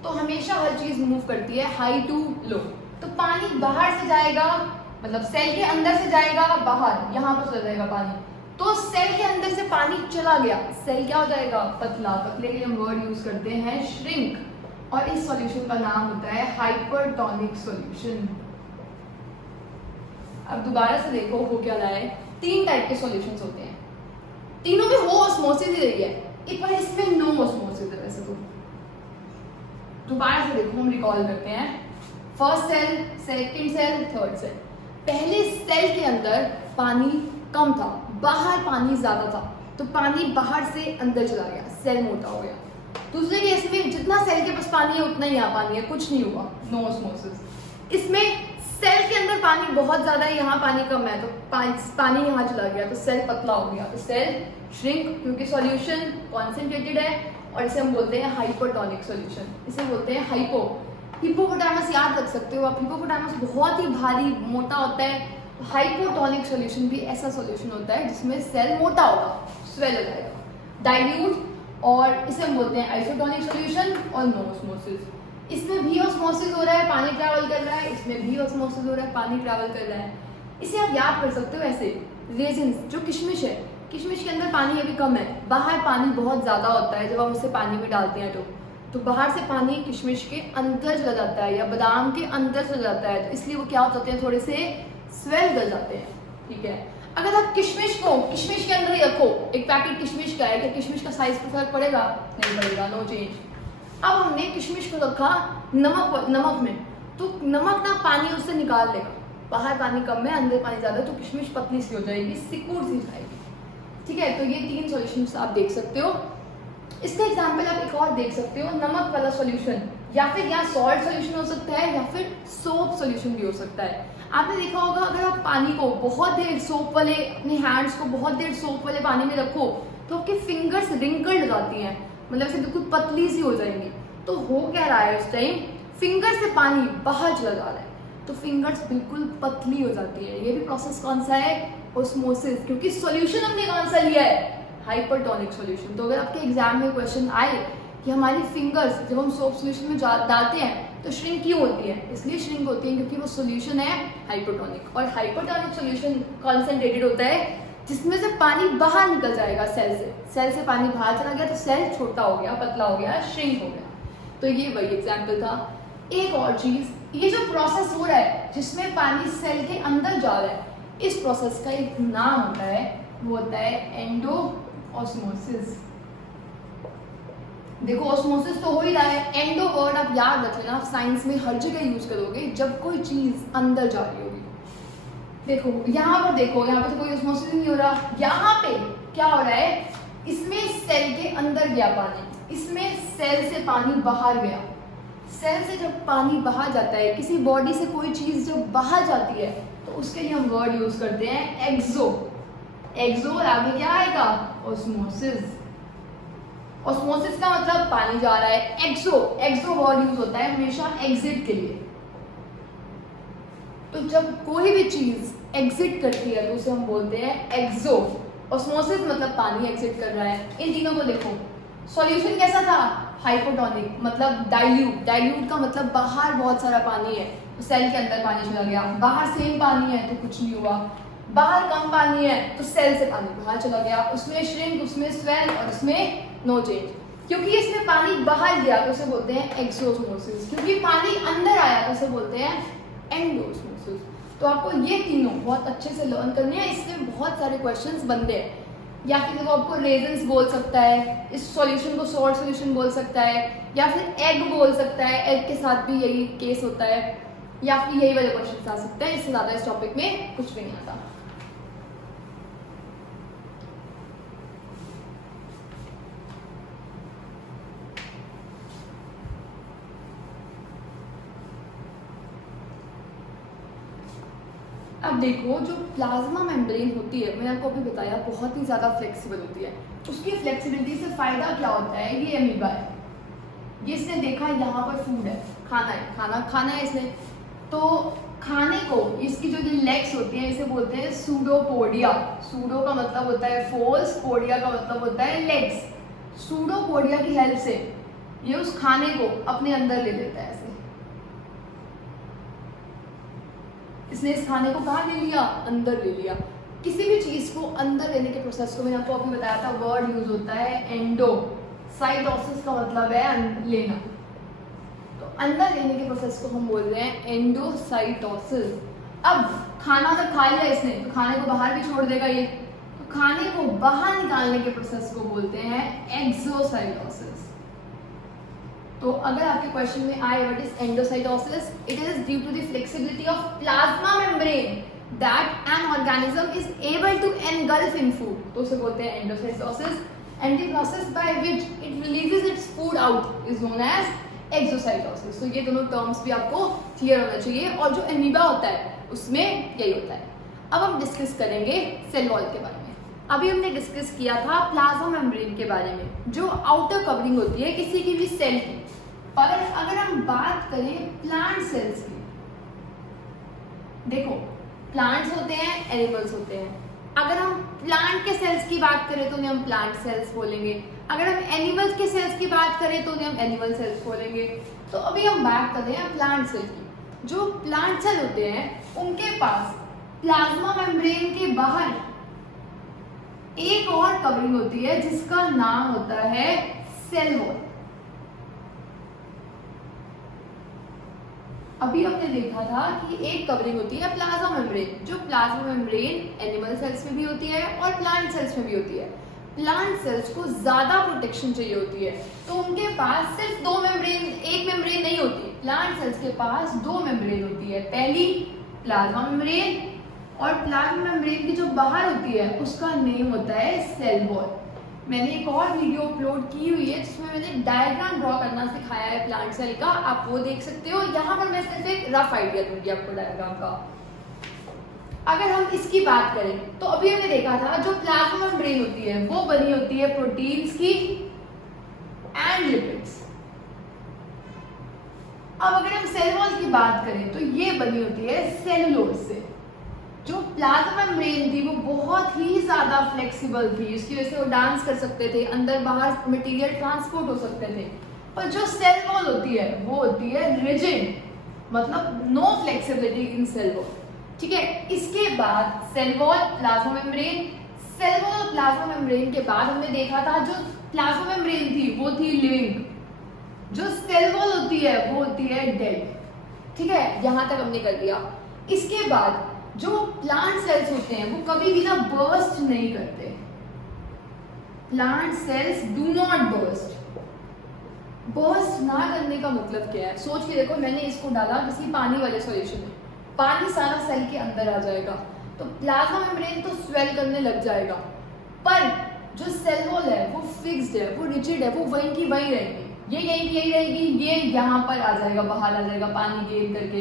तो हमेशा हर चीज मूव करती है हाई टू लो। तो पानी बाहर से जाएगा, मतलब सेल के अंदर से जाएगा बाहर, यहाँ पर चला जाएगा पानी। तो सेल के अंदर से पानी चला गया, सेल क्या हो जाएगा? पतला। पतले के लिए हम वर्ड यूज करते हैं श्रिंक, और इस सॉल्यूशन का नाम होता है हाइपरटोनिक सॉल्यूशन। अब दोबारा से देखो हो क्या रहा है। 3 टाइप के सॉल्यूशंस होते हैं, तीनों में हो ऑस्मोसिस ही रही है। एक बार इसमें नो ऑस्मोसिस है वैसे तो। दोबारा से देखो, हम रिकॉल करते हैं। First cell, second cell, third cell. पहले सेल के अंदर पानी कम था, बाहर पानी ज्यादा था, तो पानी बाहर से अंदर चला गया, सेल मोटा हो गया। दूसरे केस में जितना सेल के पास पानी है उतना ही यहाँ पानी है, कुछ नहीं हुआ, नो ऑस्मोसिस। इसमें सेल के अंदर पानी बहुत ज्यादा है, यहाँ पानी कम है, तो पानी यहाँ चला गया तो सेल पतला हो गया, तो सेल श्रिंक, क्योंकि सॉल्यूशन कॉन्सेंट्रेटेड है। और इसे हम बोलते हैं हाइपरटोनिक सॉल्यूशन, इसे बोलते हैं हाइपो। हिप्पोपोटामस याद रख सकते हो आप, हिप्पोपोटामस बहुत ही भारी मोटा होता है। हाइपोटोनिक सॉल्यूशन भी ऐसा सॉल्यूशन होता है जिसमें सेल मोटा होगा, स्वेल हो जाएगा, डाइल्यूट। और इसे हम बोलते हैं आइसोटोनिक सॉल्यूशन और नो ऑस्मोसिस। इसमें भी ऑस्मोसिस हो रहा है, पानी ट्रैवल कर रहा है, इसमें भी ऑस्मोसिस हो रहा है, पानी ट्रैवल कर रहा है। इसे आप याद कर सकते हो ऐसे। रेजिन्स, जो किशमिश है, किशमिश के अंदर पानी अभी कम है, बाहर पानी बहुत ज्यादा होता है। जब हम उसे पानी में डालते हैं तो बाहर से पानी किशमिश के अंदर चला जाता है या बादाम के अंदर चला जाता है, तो इसलिए वो क्या हो जाते हैं, थोड़े से स्वेल कर जाते हैं। ठीक है, अगर आप किशमिश को किशमिश के अंदर ही रखो, एक पैकेट किशमिश का है, क्या किशमिश का साइज पर फर्क पड़ेगा? नहीं पड़ेगा, नो चेंज। अब हमने किशमिश को रखा नमक में, तो नमक ना पानी उससे निकाल लेगा, बाहर पानी कम है, अंदर पानी ज्यादा है, तो किशमिश पतली सी हो जाएगी, सिकुड़ सी जाएगी। ठीक है, तो ये 3 सॉल्यूशंस आप देख सकते हो। इसका एग्जाम्पल आप एक और देख सकते हो, नमक वाला सॉल्यूशन, या फिर यहाँ सॉल्ट सॉल्यूशन हो सकता है, या फिर सोप सॉल्यूशन भी हो सकता है। आपने देखा होगा अगर आप पानी को बहुत देर सोप वाले, अपने हैंड्स को बहुत देर सोप वाले पानी में रखो तो आपकी फिंगर्स रिंकल्ड जाती हैं, मतलब ऐसे बिल्कुल पतली सी हो जाएंगी। तो हो क्या रहा है, उस टाइम फिंगर से पानी बाहर चला जा रहा है, तो फिंगर्स बिल्कुल पतली हो जाती है। ये भी प्रोसेस कौन सा है, ऑस्मोसिस, क्योंकि सॉल्यूशन हमने कौन सा लिया है, हाइपरटोनिक सॉल्यूशन। तो अगर आपके एग्जाम में क्वेश्चन आए कि हमारी फिंगर्स जब हम सोप सॉल्यूशन में डालते हैं तो श्रिंक क्यों होती है, इसलिए श्रिंक होती है क्योंकि वो सॉल्यूशन है हाइपरटोनिक। और हाइपरटोनिक सॉल्यूशन कॉन्सेंट्रेटेड होता है जिसमें से पानी बाहर निकल जाएगा सेल से पानी बाहर चला गया तो सेल छोटा हो गया, पतला हो गया, श्रिंक हो गया। तो ये वही एग्जाम्पल था। एक और चीज, ये जो प्रोसेस हो रहा है जिसमें पानी सेल के अंदर जा रहा है, इस प्रोसेस का एक नाम होता है, वो होता है एंडो ऑस्मोसिस। देखो ऑस्मोसिस तो हो ही रहा है, एंडो वर्ड आप याद रख लेना, आप साइंस में हर जगह यूज करोगे जब कोई चीज अंदर जा रही होगी। देखो यहाँ पर, देखो यहाँ पे तो कोई ऑस्मोसिस नहीं हो रहा, यहाँ पे क्या हो रहा है, इसमें सेल के अंदर गया पानी, इसमें सेल से पानी बाहर गया। सेल से जब पानी बाहर जाता है, किसी बॉडी से कोई चीज जब बाहर जाती है तो उसके लिए हम वर्ड यूज करते हैं एक्सो। एक्सो और आगे क्या आएगा, ऑस्मोसिस। ऑस्मोसिस का मतलब पानी जा रहा है, एक्सो वर्ड यूज होता है हमेशा एग्जिट के लिए। तो जब कोई भी चीज एग्जिट करती है तो उसे हम बोलते हैं एक्सो। ऑस्मोसिस मतलब पानी एग्जिट कर रहा है। इन तीनों को देखो, सॉल्यूशन कैसा था, हाइपोटोनिक, मतलब डाइल्यूट का मतलब बाहर बहुत सारा पानी है तो सेल के अंदर पानी चला गया, बाहर सेम पानी है तो कुछ नहीं हुआ, बाहर कम पानी है तो सेल से पानी बाहर चला गया, उसमें श्रिंक, उसमें स्वेल और उसमें नो चेंज। क्योंकि इसमें पानी बाहर गया तो उसे बोलते हैं एक्सोस्मोसिस, क्योंकि पानी अंदर आया तो उसे बोलते हैं एंडोस्मोसिस। तो आपको ये तीनों बहुत अच्छे से लर्न करने हैं, इसमें बहुत सारे क्वेश्चंस बनते हैं। या फिर वो आपको रेजन्स बोल सकता है, इस सॉल्यूशन को सॉल्ट सॉल्यूशन बोल सकता है, या फिर एग बोल सकता है, एग के साथ भी यही केस होता है, या फिर यही वाले क्वेश्चंस आ सकते हैं। इससे ज़्यादा इस टॉपिक में कुछ भी नहीं आता। अब देखो, जो प्लाज्मा मेम्ब्रेन होती है, मैंने आपको अभी बताया, बहुत ही ज़्यादा फ्लेक्सिबल होती है। उसकी फ्लेक्सिबिलिटी से फ़ायदा क्या होता है, ये अमीबा है, ये इसने देखा यहाँ पर फूड है, खाना है, खाना है इसने, तो खाने को इसकी जो लेग्स होती हैं इसे बोलते हैं सूडोपोडिया। सूडो का मतलब होता है फोल्स, पोडिया का मतलब होता है लेग्स। सूडोपोडिया की हेल्प से ये उस खाने को अपने अंदर ले लेता है। ऐसे इसने इस खाने को कहाँ ले लिया, अंदर ले लिया। किसी भी चीज को अंदर लेने के प्रोसेस को मैंने आपको अभी बताया था, वर्ड यूज होता है एंडो। साइटोसिस का मतलब है लेना, तो अंदर लेने के प्रोसेस को हम बोल रहे हैं एंडोसाइटोसिस। अब खाना जब खा लिया इसने तो खाने को बाहर भी छोड़ देगा ये, तो खाने को बाहर निकालने के प्रोसेस को बोलते हैं एक्सोसाइटोसिस। तो अगर आपके क्वेश्चन में आए what is endocytosis, it is due to the flexibility of plasma membrane that an organism is able to engulf in food, तो उसे बोलते हैं endocytosis. And the process by which it releases its food out is known as exocytosis. तो ये दोनों टर्म्स भी आपको क्लियर होना चाहिए, और जो एमीबा होता है उसमें यही होता है। अब हम डिस्कस करेंगे सेल वॉल के बारे में। अभी हमने डिस्कस किया था प्लाज्मा मेम्ब्रेन के बारे में, जो आउटर कवरिंग होती है किसी की भी सेल की। पर अगर हम बात करें प्लांट सेल्स की, देखो प्लांट्स होते हैं, एनिमल्स होते हैं। अगर हम प्लांट के सेल्स की बात करें तो उन्हें हम प्लांट सेल्स बोलेंगे, अगर हम एनिमल्स के सेल्स की बात करें तो उन्हें हम एनिमल सेल्स बोलेंगे। तो अभी हम बात कर रहे हैं प्लांट सेल की। जो प्लांट सेल होते हैं उनके पास प्लाज्मा मेम्ब्रेन के बाहर एक और कवरिंग होती है जिसका नाम होता है सेल वॉल। अभी हमने देखा था कि एक कवरिंग होती है प्लाज्मा मेम्ब्रेन, जो प्लाज्मा मेम्ब्रेन एनिमल सेल्स में भी होती है और प्लांट सेल्स में भी होती है। प्लांट सेल्स को ज्यादा प्रोटेक्शन चाहिए होती है, तो उनके पास सिर्फ दो मेम्ब्रेन, एक मेम्ब्रेन नहीं होती। प्लांट सेल्स के पास दो मेम्ब्रेन होती है, पहली प्लाज्मा मेम्ब्रेन, और प्लाज्मा मेम्ब्रेन की जो बाहर होती है उसका नेम होता है सेल वॉल। मैंने एक और वीडियो अपलोड की हुई है जिसमें मैंने डायग्राम ड्रॉ करना सिखाया है प्लांट सेल का, आप वो देख सकते हो। यहाँ पर मैं सिर्फ एक रफ आइडिया दूंगी आपको डायग्राम का। अगर हम इसकी बात करें तो अभी हमने देखा था जो प्लाज्मा मेम्ब्रेन होती है वो बनी होती है प्रोटीन्स की एंड लिपिड्स। अब अगर हम सेल वॉल की बात करें तो ये बनी होती है सेलुलोज से। जो प्लाज्मा मेम्ब्रेन थी वो बहुत ही ज्यादा फ्लेक्सिबल थी, इसकी वजह से वो डांस कर सकते थे, अंदर बाहर मटेरियल ट्रांसपोर्ट हो सकते थे। पर जो सेल वॉल होती है वो होती है रिजिड, मतलब no flexibility in cell wall. ठीक है, इसके बाद cell wall, plasma membrane, cell wall और प्लाज्मा मेम्ब्रेन के बाद हमने देखा था जो प्लाज्मा मेम्ब्रेन थी वो थी लिविंग, जो सेल वॉल होती है वो होती है डेड। ठीक है, यहां तक हमने कर दिया। इसके बाद जो प्लांट सेल्स होते हैं वो कभी भी ना बर्स्ट नहीं करते। Plant cells do not burst. Burst ना करने का मतलब क्या है, सोच के देखो। मैंने इसको डाला किसी पानी वाले सॉल्यूशन में, पानी सारा सेल के अंदर आ जाएगा तो प्लाज्मा मेम्ब्रेन तो स्वेल करने लग जाएगा, पर जो सेल वॉल है वो फिक्स्ड है, वो रिजिड है, वो वहीं की वहीं रहेगी। ये यहीं की यहीं रहेगी, ये यहाँ पर आ जाएगा, बाहर आ जाएगा पानी गेन करके।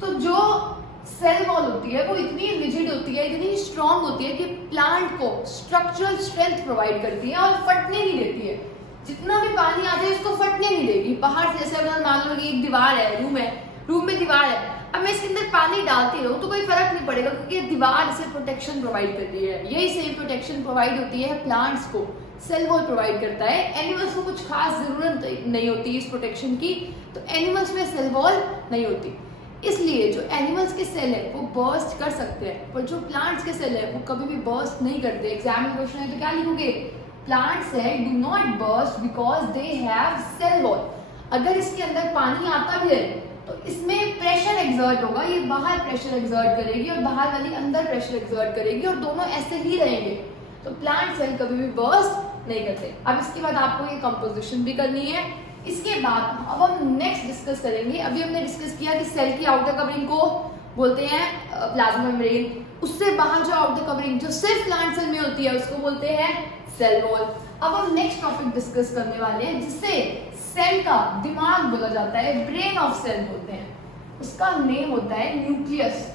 तो जो सेल वॉल होती है वो इतनी रिजिड होती है, इतनी स्ट्रांग होती है कि प्लांट को स्ट्रक्चरल स्ट्रेंथ प्रोवाइड करती है और फटने नहीं देती है। जितना भी पानी आ जाए उसको फटने नहीं देगी। बाहर से जैसे अगर मान लो कि एक दीवार है, रूम में दीवार है, अब मैं इसके अंदर पानी डालती रहूं तो कोई फर्क नहीं पड़ेगा क्योंकि दीवार इसे प्रोटेक्शन प्रोवाइड कर रही है। यही सेम प्रोटेक्शन प्रोवाइड होती है प्लांट्स को, सेल वॉल प्रोवाइड करता है। एनिमल्स को कुछ खास जरूरत नहीं होती इस प्रोटेक्शन की, तो एनिमल्स में सेल वॉल नहीं होती। इसलिए जो एनिमल्स के सेल है वो बर्स्ट कर सकते हैं, पर जो प्लांट्स के सेल है वो कभी भी बर्स्ट नहीं करते। एग्जाम में क्वेश्चन है तो क्या लिखोगे, plant cell do not burst because they have cell wall. अगर इसके अंदर पानी आता भी है तो इसमें प्रेशर एक्सर्ट होगा, ये बाहर प्रेशर एक्सर्ट करेगी और बाहर वाली अंदर प्रेशर एक्सर्ट करेगी और दोनों ऐसे ही रहेंगे। तो प्लांट सेल कभी भी बर्स्ट नहीं करते। अब इसके बाद आपको ये कंपोजिशन भी करनी है। इसके बाद अब हम नेक्स्ट डिस्कस करेंगे। अभी हमने डिस्कस किया कि सेल की आउटर कवरिंग को बोलते हैं प्लाज्मा मेम्ब्रेन, उससे बाहर जो आउटर कवरिंग जो सिर्फ प्लांट सेल में होती है उसको बोलते हैं सेल वॉल। अब हम नेक्स्ट टॉपिक डिस्कस करने वाले हैं जिससे सेल का दिमाग बोला जाता है, ब्रेन ऑफ सेल बोलते हैं। उसका नेम होता है न्यूक्लियस।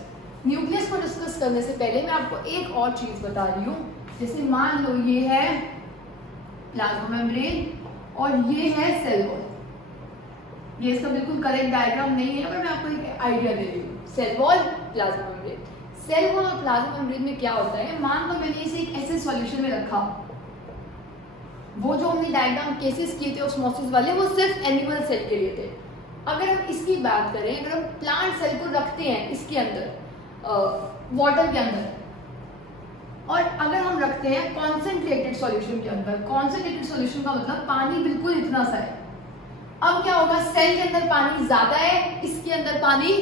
न्यूक्लियस को डिस्कस करने से पहले मैं आपको एक और चीज बता रही हूँ। जैसे मान लो ये है प्लाज्मा मेम्ब्रेन और ये है सेल वॉल। ये इसका बिल्कुल करेक्ट डायग्राम नहीं है पर मैं आपको एक आइडिया दे रही हूँ। Cell wall, plasma membrane. Cell wall और प्लाज्मा मेम्ब्रेन में क्या होता है, मान लो मैंने इसे एक ऐसे सॉल्यूशन में रखा, वो जो हमने डायग्राम केसेस किए थे ऑस्मोसिस वाले वो सिर्फ एनिमल सेल के लिए थे। अगर हम इसकी बात करें, अगर हम प्लांट सेल को रखते हैं इसके अंदर वाटर के अंदर, और अगर हम रखते हैं कॉन्सेंट्रेटेड सॉल्यूशन के अंदर, कॉन्सेंट्रेटेड सॉल्यूशन का मतलब पानी बिल्कुल इतना सा है। अब क्या होगा, सेल के अंदर पानी ज्यादा है, इसके अंदर पानी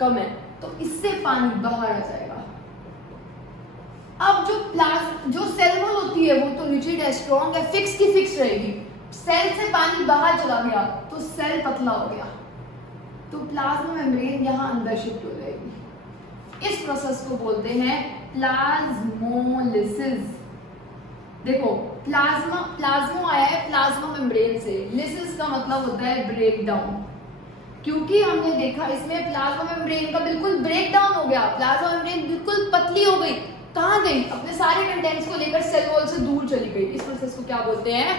कम है, तो इससे पानी बाहर आ जाएगा। अब जो सेल वॉल होती है वो तो रिजिड है, स्ट्रॉन्ग है, फिक्स की फिक्स रहेगी। सेल से पानी बाहर चला गया तो सेल पतला हो गया, तो प्लाज्मा मेम्ब्रेन यहाँ अंदर शिफ्ट हो जाएगी। इस प्रोसेस को बोलते हैं प्लाज्मोलिसिस। देखो प्लाज्मो आया है प्लाज्मा मेम्ब्रेन से, लिसिस का मतलब होता है ब्रेक डाउन। क्योंकि हमने देखा इसमें प्लाज्मा मेम्ब्रेन का बिल्कुल ब्रेक डाउन हो गया, प्लाज्मा मेम्ब्रेन बिल्कुल पतली हो गई। कहाँ गई, अपने सारे कंटेंट्स को लेकर सेल वॉल से दूर चली गई। इस प्रोसेस को क्या बोलते हैं,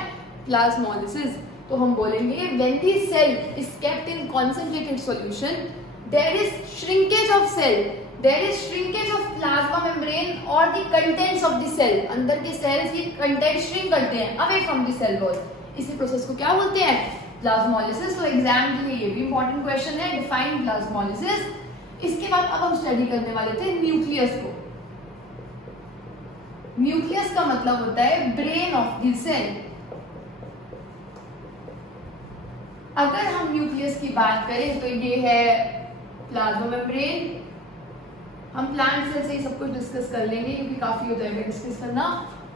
प्लाज्मोलिसिस। तो हम बोलेंगे when the cell is kept in concentrated solution there is shrinkage of cell, there is shrinkage of plasma membrane और the contents of the cell. अंदर के सेल्स की कंटेंट श्रिंक करते हैं away from the cell wall. इसी प्रोसेस को क्या बोलते हैं, प्लाज्मोलिसिस। तो एग्जाम के लिए ये भी इंपॉर्टेंट क्वेश्चन है, डिफाइन प्लाज्मोलिसिस। इसके बाद अब हम स्टडी करने वाले थे न्यूक्लियस को। न्यूक्लियस का मतलब होता है ब्रेन ऑफ द सेल। अगर हम न्यूक्लियस की बात करें तो ये है प्लाज्मा मेम्ब्रेन। हम प्लांट सेल से ही सब कुछ डिस्कस कर लेंगे क्योंकि काफी हो जाएगा डिस्कस करना।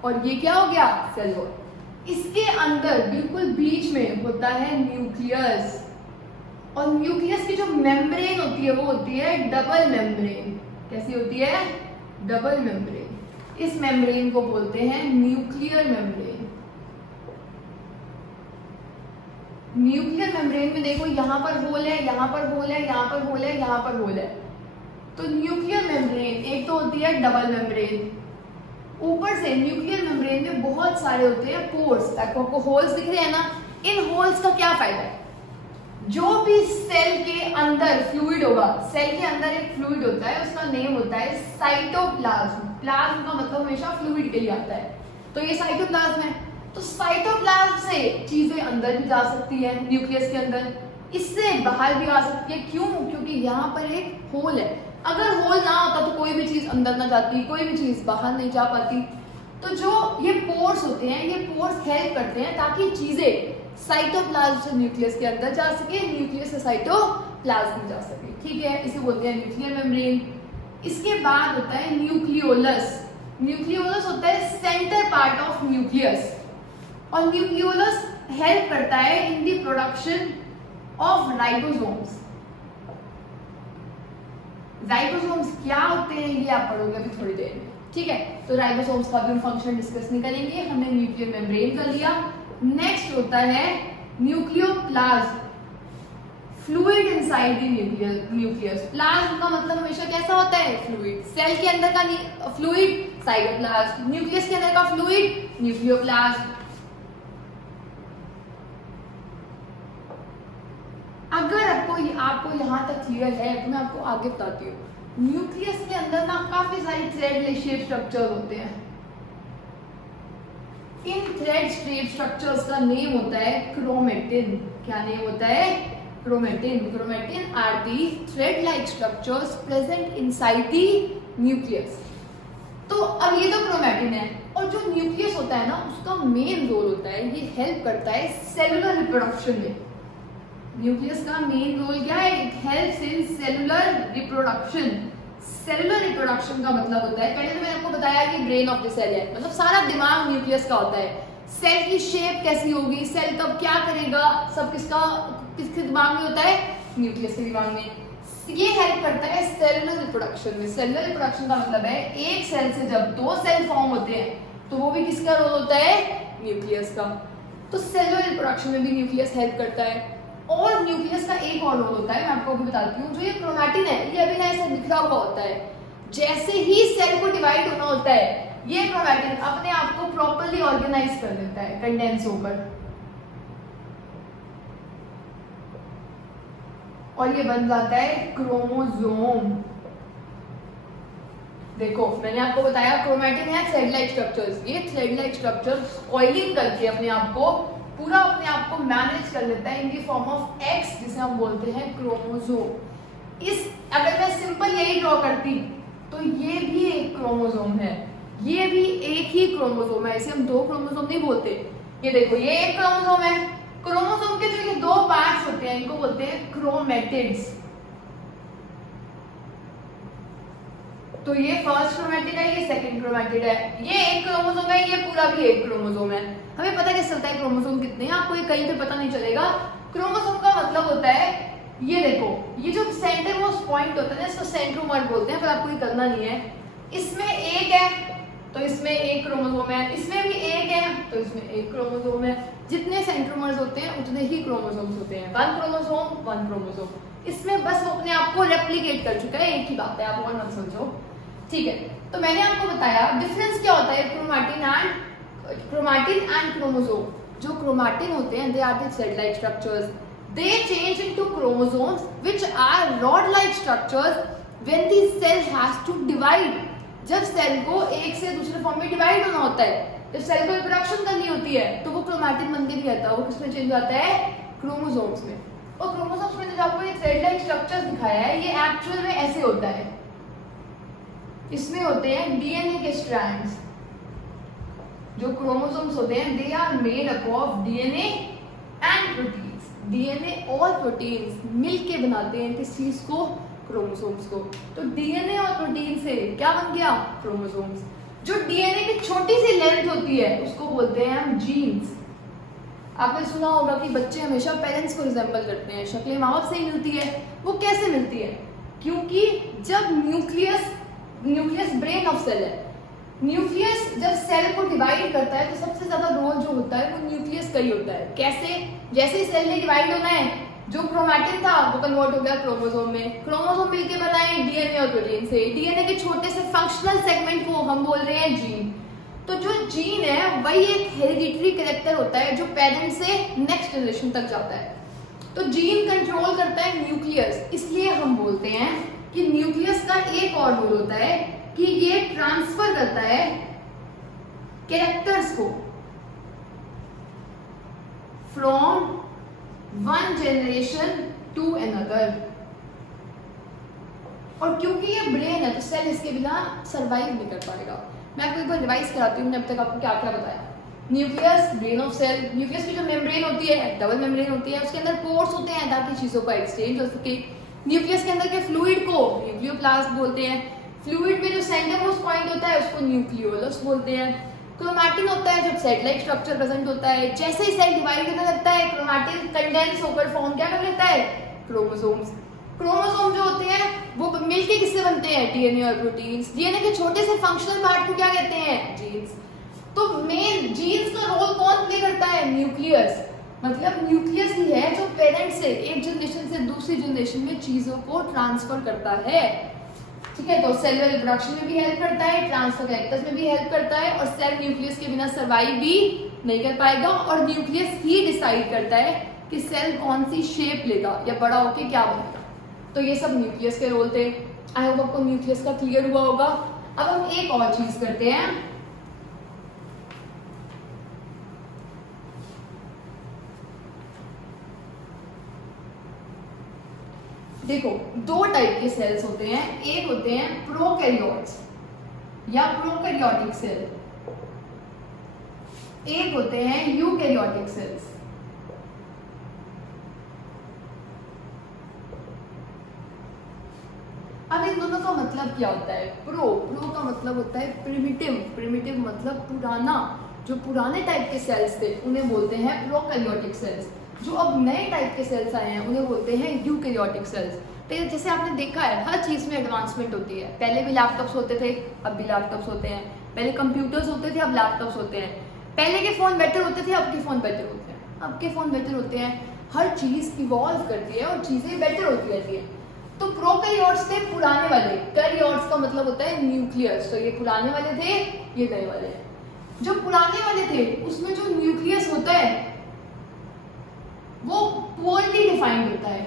और ये क्या हो गया, सेल वॉल। इसके अंदर बिल्कुल बीच में होता है न्यूक्लियस, और न्यूक्लियस की जो मेम्ब्रेन होती है वो होती है डबल मेम्ब्रेन। कैसी होती है, डबल मेम्ब्रेन। इस मेम्ब्रेन को बोलते हैं न्यूक्लियर मेम्ब्रेन। न्यूक्लियर मेम्ब्रेन में देखो यहाँ पर होल है, यहाँ पर होल है, यहाँ पर होल है, यहाँ पर होल है। तो न्यूक्लियर मेम्ब्रेन एक तो होती है डबल मेम्ब्रेन, ऊपर से न्यूक्लियर मेम्ब्रेन में बहुत सारे होते हैं पोर्स, आपको होल्स दिख रहे हैं ना। इन होल्स का क्या फायदा है, जो भी सेल के अंदर फ्लूइड होगा, सेल के अंदर एक फ्लूइड होता है, उसका नेम होता है साइटोप्लाज्म। प्लाज्म का मतलब हमेशा फ्लूइड के लिए आता है, तो ये साइटोप्लाज्म है। तो साइटोप्लाज्म से चीजें अंदर भी जा सकती है न्यूक्लियस के अंदर, इससे बाहर भी आ सकती है। क्यों? क्योंकि यहाँ पर एक होल है। अगर होल ना होता तो कोई भी चीज अंदर ना जाती, कोई भी चीज बाहर नहीं जा पाती। तो जो ये पोर्स होते हैं, ये पोर्स हेल्प करते हैं ताकि चीजें साइटोप्लाज्म से न्यूक्लियस के अंदर जा सके, न्यूक्लियस से साइटोप्लाज्म में जा सके। ठीक है, इसे बोलते हैं न्यूक्लियर मेम्ब्रेन। इसके बाद होता है न्यूक्लियोलस। न्यूक्लियोलस होता है सेंटर पार्ट ऑफ न्यूक्लियस, और न्यूक्लियोलस हेल्प करता है in the production of ribosomes. Ribosomes क्या होते हैं ये आप पढ़ोगे अभी थोड़ी देर में। ठीक है, तो राइबोसोम्स का भी हम फंक्शन डिस्कस नहीं करेंगे, हमने न्यूक्लियर मेम्ब्रेन कर लिया। नेक्स्ट होता है nucleoplasm, fluid inside the nucleus. Plasm का मतलब हमेशा कैसा होता है, फ्लूइड। सेल के अंदर का फ्लूइड साइटोप्लाज्म, न्यूक्लियस के अंदर का फ्लूइड न्यूक्लियोप्लाज्म। अगर आपको यहाँ तक क्लियर है तो मैं आपको आगे बताती हूँ। न्यूक्लियस के अंदर ना काफी सारी थ्रेड शेप स्ट्रक्चर होते हैं। इन थ्रेड शेप स्ट्रक्चर्स का नेम होता है क्रोमेटिन। क्या नेम होता है, chromatin. Chromatin are the thread like structures present inside the nucleus. तो अब ये तो क्रोमेटिन है, और जो न्यूक्लियस होता है ना उसका मेन रोल होता है, ये हेल्प करता है सेलुलर रिप्रोडक्शन में। न्यूक्लियस का मेन रोल क्या है, it helps in cellular reproduction. Cellular reproduction का मतलब होता है, पहले तो मैंने आपको बताया कि ब्रेन ऑफ द सेल है, मतलब सारा दिमाग न्यूक्लियस का होता है। सेल की शेप कैसी होगी, सेल कब क्या करेगा, सब किसके दिमाग में होता है, न्यूक्लियस के दिमाग में। ये हेल्प करता है सेलुलर रिप्रोडक्शन में। सेलुलर रिप्रोडक्शन का मतलब है एक सेल से जब दो सेल फॉर्म होते हैं तो वो भी किसका रोल होता है, न्यूक्लियस का। तो सेलुलर रिप्रोडक्शन में भी न्यूक्लियस हेल्प करता है। और न्यूक्लियस का एक और रोल होता है, मैं आपको अभी बताती हूँ। जो ये क्रोमैटिन है ये अभी ना ऐसे बिखरा हुआ होता है, जैसे ही सेल को डिवाइड होना होता है ये क्रोमैटिन अपने आप को प्रॉपर्ली ऑर्गेनाइज कर लेता है, कंडेंस होकर, और ये बन जाता है क्रोमोसोम। देखो मैंने आपको बताया क्रोमैटिन है थ्रेड लाइक स्ट्रक्चर्स। ये थ्रेड लाइक स्ट्रक्चर्स ऑयलिंग करके अपने आप को मैनेज कर लेता है इन दी फॉर्म ऑफ एक्स, जिसे हम बोलते हैं क्रोमोसोम। इस अगर मैं सिंपल यही ड्रॉ करती तो ये भी एक क्रोमोसोम है, ये भी एक ही क्रोमोसोम है, इसे हम दो क्रोमोसोम नहीं बोलते। ये देखो ये एक क्रोमोसोम है। क्रोमोसोम के जो ये दो पार्ट्स होते हैं इनको बोलते हैं क्रोमैटिड्स। तो ये फर्स्ट क्रोमैटिड है, ये सेकंड क्रोमैटिड है। ये एक क्रोमोसोम है, ये पूरा भी एक क्रोमोसोम है। हमें पता कैसे चलता है क्रोमोसोम कितने हैं, आपको ये कहीं पे पता नहीं चलेगा। क्रोमोसोम का मतलब होता है, ये देखो ये जो सेंटर मोस्ट पॉइंट होता है ना इसको सेंट्रोमर बोलते हैं, पर आपको ये करना नहीं है। इसमें एक है तो इसमें एक क्रोमोसोम है, इसमें भी एक है तो इसमें एक क्रोमोसोम है। जितने सेंट्रोमर्स होते हैं उतने ही क्रोमोसोम्स होते हैं। One chromosome. इसमें बस वो अपने आप को रेप्लिकेट कर चुका है, एक ही बात है, आप और मत समझो। ठीक है, तो मैंने आपको बताया डिफरेंस क्या होता है क्रोमैटिन एंड क्रोमोसोम। जो क्रोमैटिन होते हैं they are the thread like structures, they change into chromosomes which are rod like structures when the cell has to divide. जब सेल को एक से दूसरे फॉर्म में डिवाइड होना होता है, जब सेल को रिप्रोडक्शन करनी होती है तो वो क्रोमैटिन बन के नहीं रहता, वो किसमें चेंज होता है, क्रोमोसोम्स में। और क्रोमोसोम्स में जो आपको ये थ्रेड लाइक स्ट्रक्चर्स दिखाया है ये एक्चुअल में ऐसे होता है। इसमें होते हैं डीएनए के स्ट्रैंड्स। जो क्रोमोसोम्स होते हैं they are made up of DNA and proteins. DNA और प्रोटीन्स मिलके बनाते हैं किस चीज को, क्रोमोसोम्स को। तो डीएनए और प्रोटीन से क्या बन गया, क्रोमोसोम्स। जो डीएनए की छोटी सी लेंथ होती है उसको बोलते हैं हम जीन्स। आपने सुना होगा कि बच्चे हमेशा पेरेंट्स को रिजेंबल करते हैं, शक्लें माँ बाप से ही मिलती है। वो कैसे मिलती है, क्योंकि जब न्यूक्लियस ब्रेन ऑफ सेल है, न्यूक्लियस जब सेल को डिवाइड करता है तो सबसे ज्यादा रोल जो होता है वो न्यूक्लियस का ही होता है। कैसे? जैसे ही सेल ने डिवाइड होना है, जो क्रोमैटिन था वो कन्वर्ट हो गया क्रोमोसोम में, क्रोमोसोम मिलके बनाए डीएनए और प्रोटीन से, डीएनए के छोटे से फंक्शनल सेगमेंट को हम बोल रहे हैं जीन। तो जो जीन है वही एक हेरिडिटरी कैरेक्टर होता है जो पेरेंट से नेक्स्ट जनरेशन तक जाता है। तो जीन कंट्रोल करता है न्यूक्लियस, इसलिए हम बोलते हैं कि न्यूक्लियस का एक और रोल होता है कि ये ट्रांसफर करता है कैरेक्टर्स को from one generation to another. और क्योंकि ये ब्रेन है तो सेल इसके बिना सरवाइव नहीं कर पाएगा। मैं आपको एक बार रिवाइज कराती हूँ, मैंने अब तक आपको क्या क्या बताया। Nucleus, brain of cell, nucleus की जो मेम्ब्रेन होती है, डबल मेम्ब्रेन होती है, उसके अंदर पोर्स होते हैं ताकि चीजों का एक्सचेंज हो सके। न्यूक्लियस के अंदर के फ्लूइड को न्यूक्लियोप्लास्ट बोलते हैं। फ्लूइड में जो सेंटर मोस्ट पॉइंट होता है उसको न्यूक्लियोलस बोलते हैं। क्रोमैटिन होता है जो सेट लाइक स्ट्रक्चर प्रेजेंट होता है। जैसे ही सेल डिवाइड करने लगता है क्रोमैटिन कंडेंस होकर फॉर्म क्या कर लेता है? क्रोमोसोम्स। क्रोमोसोम जो होते हैं वो मिलके किससे बनते हैं? डीएनए और प्रोटीन्स। डीएनए के छोटे से फंक्शनल पार्ट को क्या कहते हैं? जीन्स। तो मेन जीन्स का रोल कौन प्ले करता है? न्यूक्लियस। मतलब न्यूक्लियस ही है जो पेरेंट से एक जनरेशन से दूसरी जनरेशन में चीजों को ट्रांसफर करता है। ठीक है, तो सेलुलर रिप्रोडक्शन में भी हेल्प करता है, ट्रांसफर कैरेक्टर्स में भी हेल्प करता है, और सेल न्यूक्लियस के बिना सर्वाइव भी नहीं कर पाएगा। और न्यूक्लियस ही डिसाइड करता है कि सेल कौन सी शेप लेगा या बड़ा होके क्या बनेगा। तो ये सब न्यूक्लियस के रोल थे। आई होप आपको न्यूक्लियस का क्लियर हुआ होगा। अब हम एक और चीज करते हैं। देखो, दो टाइप के सेल्स होते हैं। एक होते हैं प्रोकैरियोट्स या प्रोकैरियोटिक सेल, एक होते हैं यूकैरियोटिक सेल्स। अब इन दोनों का मतलब क्या होता है? प्रो का मतलब होता है प्रिमिटिव, प्रिमिटिव मतलब पुराना। जो पुराने टाइप के सेल्स थे उन्हें बोलते हैं प्रोकैरियोटिक सेल्स। जो अब नए टाइप के सेल्स आए हैं उन्हें बोलते हैं यूकैरियोटिक सेल्स। तो जैसे आपने देखा है हर चीज में एडवांसमेंट होती है। पहले भी लैपटॉप्स होते थे, अब भी लैपटॉप्स होते हैं। पहले कंप्यूटर्स होते थे, अब लैपटॉप्स होते हैं। पहले के फोन बेटर होते थे, अब के फोन बेटर होते हैं। अब के फोन बेटर होते हैं। हर चीज इवॉल्व करती है और चीजें बेटर होती रहती है। तो प्रोकैरियोट्स थे पुराने वाले, कैरियोट्स का मतलब होता है न्यूक्लियस। तो ये पुराने वाले थे, ये नए वाले हैं। जो पुराने वाले थे उसमें जो न्यूक्लियस होता है वो पुअरली डिफाइंड होता है।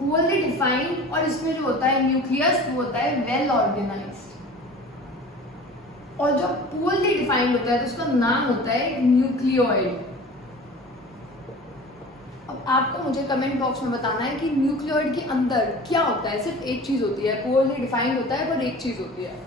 पुअरली डिफाइंड, और इसमें जो होता है न्यूक्लियस वो होता है वेल ऑर्गेनाइज्ड। और जो पुअरली डिफाइंड होता है तो उसका नाम होता है न्यूक्लियोइड। अब आपको मुझे कमेंट बॉक्स में बताना है कि न्यूक्लियोइड के अंदर क्या होता है। सिर्फ एक चीज होती है, पुअरली डिफाइंड होता है पर एक चीज होती है।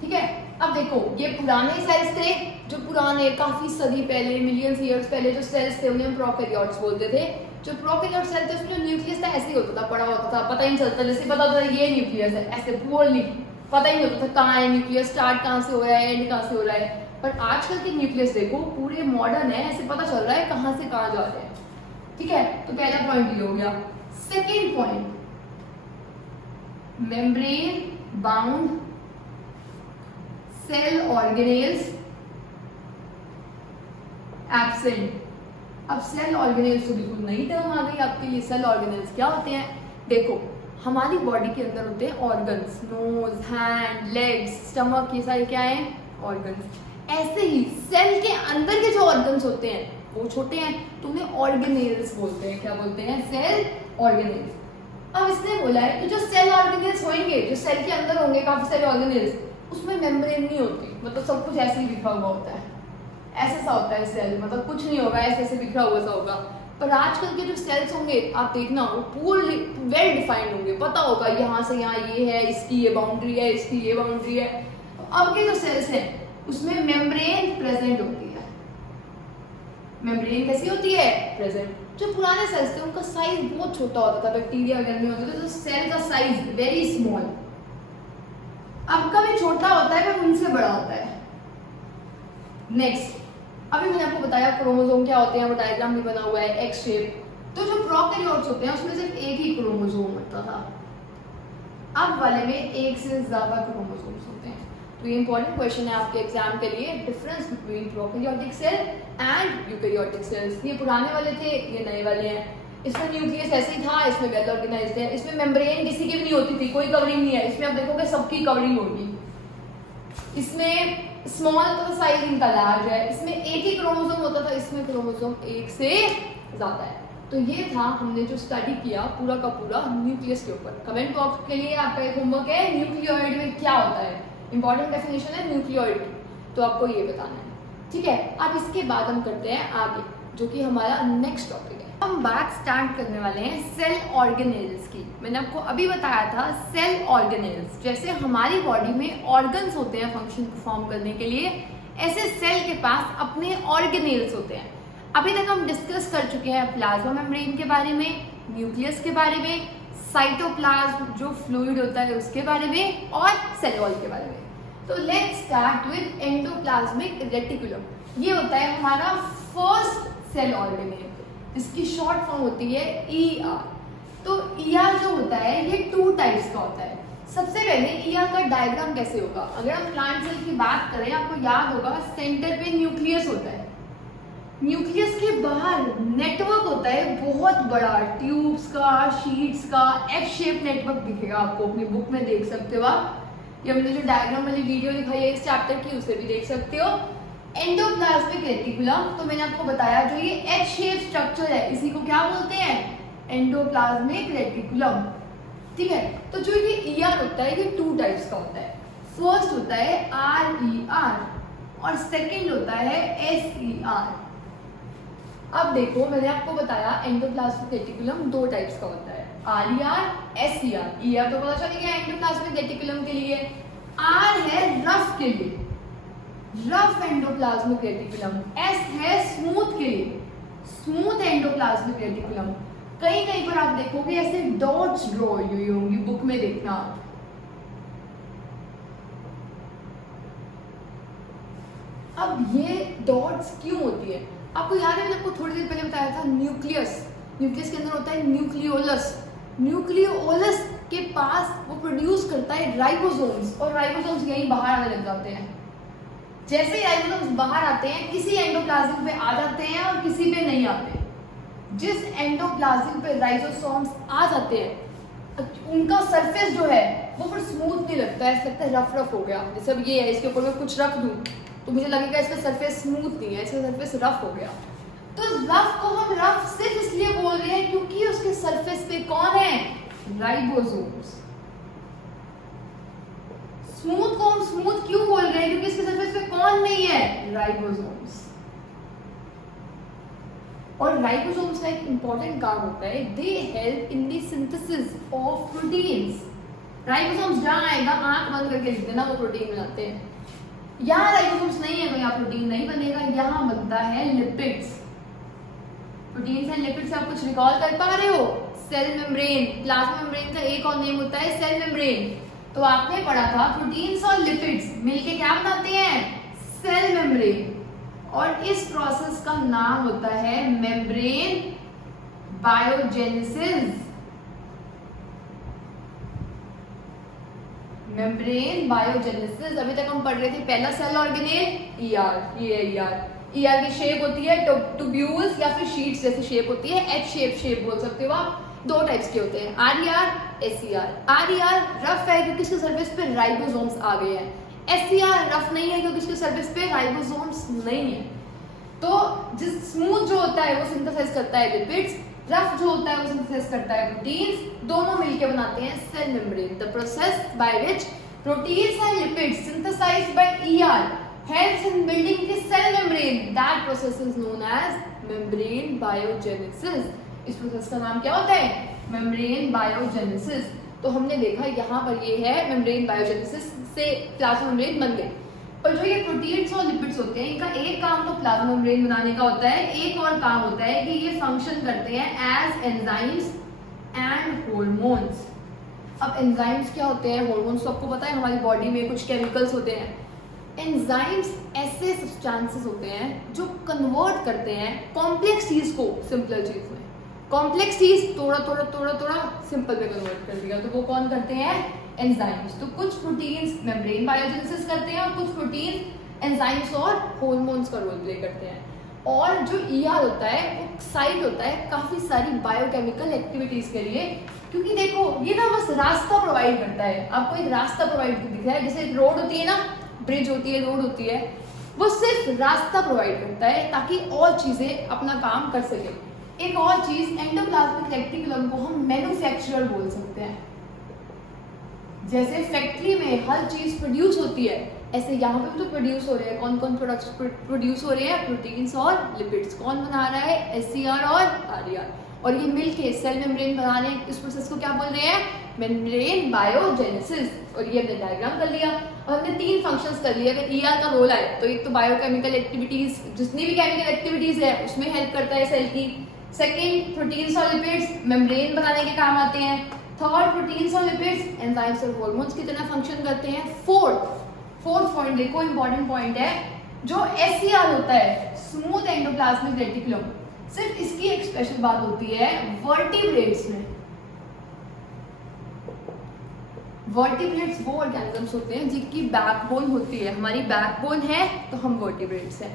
ठीक है, अब देखो ये पुराने सेल्स थे, जो पुराने काफी सदी पहले, मिलियंस ईयर्स पहले जो सेल्स थे उन्हें हम प्रोकैरियोट्स बोलते थे। जो प्रोकैरियोट सेल थे उसमें जो न्यूक्लियस था ऐसे ही होता था, पड़ा होता था, पता ही नहीं चलता। जैसे पता होता था ये न्यूक्लियस है, ऐसे पुअरली पता ही नहीं होता था कहाँ है न्यूक्लियस, स्टार्ट कहाँ से हो रहा है, एंड कहाँ से हो रहा है। पर आजकल के न्यूक्लियस देखो पूरे मॉडर्न है, ऐसे पता चल रहा है कहाँ से कहाँ जा रहे हैं। ठीक है, तो पहला पॉइंट ये हो गया। Second point, membrane bound cell organelles absent. अब सेल ऑर्गेनेल्स तो बिल्कुल नई टर्म आ गई आपके लिए। सेल ऑर्गेनेल्स क्या होते हैं? देखो हमारी बॉडी के अंदर होते हैं organs, nose, hand, legs, stomach, ये सारे क्या हैं? ऑर्गन्स। ऐसे ही सेल के अंदर के जो ऑर्गन्स होते हैं वो छोटे हैं, तो उन्हें ऑर्गेनेल्स बोलते हैं। क्या बोलते हैं? Cell organelles. अब इसने बोला है कि जो सेल ऑर्गेनेल्स होंगे, जो सेल के अंदर होंगे काफी सारे ऑर्गेनेल्स, उसमें मेम्ब्रेन नहीं होती, मतलब सब कुछ ऐसे ही बिखरा हुआ होता है। ऐसा सा होता है सेल, मतलब कुछ नहीं होगा, ऐसे ऐसे बिखरा हुआ सा होगा। पर आजकल के जो सेल्स होंगे आप देखना वो पूरी वेल डिफाइंड होंगे, पता होगा यहाँ से यहाँ ये है, इसकी ये बाउंड्री है, इसकी ये बाउंड्री है। अब के जो सेल्स हैं उसमें मेम्ब्रेन प्रेजेंट होती है। मेम्ब्रेन कैसी होती है? प्रेजेंट। जो पुराने सेल्स थे उनका साइज बहुत छोटा होता था, बैक्टीरिया वगैरह नहीं होते थे, तो सेल का साइज वेरी स्मॉल। अब का भी छोटा होता है पर उनसे बड़ा होता है। नेक्स्ट, अभी मैंने आपको बताया क्रोमोसोम क्या होते हैं, वो डायग्राम भी बना हुआ है, एक्स शेप। तो जो प्रोकैरियोट्स होते हैं उसमें सिर्फ एक ही क्रोमोसोम होता था, अब वाले में एक से ज्यादा क्रोमोसोम्स होते हैं। तो ये इंपॉर्टेंट क्वेश्चन है आपके एग्जाम के लिए, difference between prokaryotic cell and eukaryotic cells. ये पुराने वाले थे, ये नए वाले हैं। इसमें न्यूक्लियस ऐसे ही था, इसमें वेल ऑर्गेनाइज्ड है। इसमें मेम्ब्रेन किसी की भी नहीं होती थी, कोई कवरिंग नहीं है। इसमें आप देखोगे सबकी कवरिंग होगी। इसमें स्मॉल होता था, साइज इनका लार्ज है। इसमें एक ही क्रोमोसोम होता था, इसमें क्रोमोसोम एक से ज्यादा है। तो ये था हमने जो स्टडी किया पूरा का पूरा न्यूक्लियस के ऊपर। कमेंट बॉक्स के लिए आपका एक होमवर्क है, न्यूक्लियोइड में क्या होता है, इंपॉर्टेंट डेफिनेशन है न्यूक्लियोइड की, तो आपको ये बताना है, ठीक है। अब इसके बाद हम करते हैं आगे, जो कि हमारा नेक्स्ट टॉपिक है। हम बात स्टार्ट करने वाले हैं सेल ऑर्गेनेल्स की। मैंने आपको अभी बताया था सेल ऑर्गेनेल्स, जैसे हमारी बॉडी में ऑर्गन्स होते हैं फंक्शन परफॉर्म करने के लिए, ऐसे सेल के पास अपने ऑर्गेनेल्स होते हैं। अभी तक हम डिस्कस कर चुके हैं प्लाज्मा मेम्ब्रेन के बारे में, न्यूक्लियस के बारे में, साइटोप्लाज्म जो फ्लूइड होता है उसके बारे में, और सेल वॉल के बारे में। तो let's start with endoplasmic reticulum. ये होता है हमारा फर्स्ट सेल ऑर्गेनेल, इसकी शॉर्ट फॉर्म होती है ER। तो ER जो होता है ये 2 टाइप्स का होता है। सबसे पहले ER का डायग्राम कैसे होगा, अगर हम प्लांट सेल की बात करें, आपको याद होगा सेंटर पे न्यूक्लियस होता है, न्यूक्लियस के बाहर नेटवर्क होता है बहुत बड़ा, ट्यूब्स का, शीट्स का, एफ शेप नेटवर्क दिखेगा आपको, अपनी बुक में देख सकते हो आप। ये हमने जो डायग्राम वाली वीडियो दिखाई है इस चैप्टर की, उसे भी देख सकते हो। एंडोप्लाज्मिक रेटिकुलम, तो मैंने आपको बताया जो ये एच शेप स्ट्रक्चर है इसी को क्या बोलते हैं, एंडोप्लाज्मिक रेटिकुलम, ठीक है। तो जो ये ER होता है ये 2 टाइप्स का होता है। फर्स्ट होता है RER और सेकंड होता है SER। अब देखो मैंने आपको बताया एंडोप्लाज्मिक रेटिकुलम 2 टाइप्स का होता है, RER, SER। ER तो पता चल गया एंडोप्लाज्मिक रेटिकुलम के लिए, R है रफ के लिए, रफ एंडोप्लाज्मिक रेटिकुलम, S है स्मूथ के लिए, स्मूथ एंडोप्लाज्मिक रेटिकुलम। कहीं पर आप देखोगे ऐसे डॉट्स ड्रॉ हुई होंगी, बुक में देखना आप। अब ये डॉट्स क्यों होती है, आपको याद है मैंने आपको थोड़ी देर पहले बताया था न्यूक्लियस, न्यूक्लियस के अंदर होता है न्यूक्लियोलस, न्यूक्लियोलस के पास वो प्रोड्यूस करता है राइबोसोम्स, और राइबोसोम्स यहीं बाहर आने लग जाते हैं। जैसे ही राइबोसोम्स बाहर आते हैं किसी एंडोप्लाज्म पे आ जाते हैं और किसी पे नहीं आते। जिस एंडोप्लाज्म पे राइबोसोम्स आ जाते हैं उनका सरफेस जो है वो फिर स्मूथ नहीं लगता है, ऐसा लगता है रफ रफ हो गया। जैसे अब ये है, इसके ऊपर मैं कुछ रख दूं तो मुझे लगेगा इसका सरफेस स्मूथ नहीं है, इसका सरफेस रफ हो गया। तो रफ को हम रफ सिर्फ इसलिए बोल रहे हैं क्योंकि उसके सरफेस पे कौन है, राइबोसोम्स। स्मूथ को हम स्मूथ क्यों बोल रहे हैं, क्योंकि इसके सरफेस पे कौन नहीं है, राइबोसोम्स। और राइबोसोम्स का एक इंपॉर्टेंट काम होता है, they help in the synthesis of proteins. Ribosomes जहां आएगा आंख बंद करके लिख देना, वो प्रोटीन बनाते हैं। यहाँ राइबोसोम्स नहीं है तो यहाँ प्रोटीन नहीं बनेगा, यहाँ बनता है लिपिड्स। प्रोटीन्स एंड लिपिड्स आप कुछ रिकॉल कर पा रहे हो, सेल मेम्ब्रेन, प्लाज्मा मेम्ब्रेन का एक और नेम होता है सेल मेम्ब्रेन। तो आपने पढ़ा था प्रोटीन्स और लिपिड्स मिलके क्या बनाते हैं, सेल मेम्ब्रेन, और इस प्रोसेस का नाम होता है मेम्ब्रेन बायोजेनेसिस। Membrane biogenesis. अभी तक हम पढ़ रहे थे पहला सेल ऑर्गेनेल ER, ये ER की शेप होती है ट्यूब्यूल्स या फिर शीट्स जैसी शेप होती है, एच शेप बोल सकते हो आप। 2 टाइप्स के होते हैं, RER, SER। RER रफ है क्योंकि इसके सरफेस पे राइबोसोम्स आ गए हैं, SER रफ नहीं है क्योंकि इसके सरफेस पे राइबोसोम्स नहीं है। तो जिस स्मूथ जो होता है वो सिंथेसाइज करता है लिपिड्स, रफ जो होता है वो सिंथेसाइज करता है प्रोटीन्स, दोनों मिलकर बनाते हैं cell membrane. The process by which proteins and lipids synthesized by ER helps in building the cell membrane. That process is known as membrane biogenesis. इस प्रोसेस का नाम क्या होता है, membrane biogenesis। तो हमने देखा यहाँ पर ये है membrane biogenesis से प्लाज्मा मेम्ब्रेन बन गई। और जो ये प्रोटीन्स और लिपिड्स होते हैं इनका एक काम तो प्लाज्मा मेम्ब्रेन बनाने का होता है, एक और काम होता है कि ये फंक्शन करते हैं एज एंजाइम्स एंड हॉर्मोन्स। अब एंजाइम्स क्या होते हैं, हॉर्मोन्स तो आपको पता है हमारी बॉडी में कुछ केमिकल्स होते हैं। एंजाइम्स ऐसे सब्सटेंसेस होते हैं जो कन्वर्ट करते हैं कॉम्प्लेक्स चीज को सिंपल चीज में। कॉम्प्लेक्स चीज थोड़ा थोड़ा थोड़ा थोड़ा सिंपल में कन्वर्ट कर दिया, तो वो कौन करते हैं? एंजाइम्स। तो कुछ प्रोटीन्स मेम्ब्रेन बायोजेनेसिस करते हैं और कुछ प्रोटीन एंजाइम्स और हार्मोन्स का रोल प्ले करते हैं। और जो ईआर होता है वो साइट होता है काफी सारी बायोकेमिकल एक्टिविटीज के लिए, क्योंकि देखो ये ना बस रास्ता प्रोवाइड करता है, आपको एक रास्ता प्रोवाइड दिख रहा है, जैसे रोड होती है ना, ब्रिज होती है, रोड होती है, वो सिर्फ रास्ता प्रोवाइड करता है ताकि और चीजें अपना काम कर सके। एक और चीज, एंडोप्लाज्मिक रेटिकुलम को हम मैन्युफैक्चरर बोल सकते हैं। जैसे फैक्ट्री में हर चीज प्रोड्यूस होती है, ऐसे यहाँ पे भी तो प्रोड्यूस हो रहे हैं। कौन कौन प्रोडक्ट्स प्रोड्यूस हो रहे हैं? प्रोटीन्स और लिपिड्स। कौन बना रहा है? एचसीआर और आरईआर। और ये मिलके सेल मेम्ब्रेन बना रहे हैं। इस प्रोसेस को क्या बोल रहे हैं? Membrane biogenesis. और ये हमने डायग्राम कर लिया और हमने 3 फंक्शंस कर लिए। अगर ईआर का रोल आए तो एक तो बायोकेमिकल एक्टिविटीज, जितनी भी केमिकल एक्टिविटीज है उसमें हेल्प करता है सेल की। सेकेंड, प्रोटीन्स और लिपिड्स मेम्ब्रेन बनाने के काम आते हैं। थर्ड, प्रोटीन्स और लिपिड्स एंजाइम्स और हार्मोन्स की तरह फंक्शन करते हैं। फोर्थ पॉइंट देखो, इंपॉर्टेंट पॉइंट है, जो एचसीआर होता है, स्मूथ एंडोप्लाज्मिक रेटिकुलम, सिर्फ इसकी एक स्पेशल बात होती है वर्टिब्रेट्स में। वर्टिब्रेट्स वो ऑर्गेनिजम्स होते हैं जिनकी बैकबोन होती है। हमारी बैकबोन है तो हम वर्टिब्रेट्स हैं,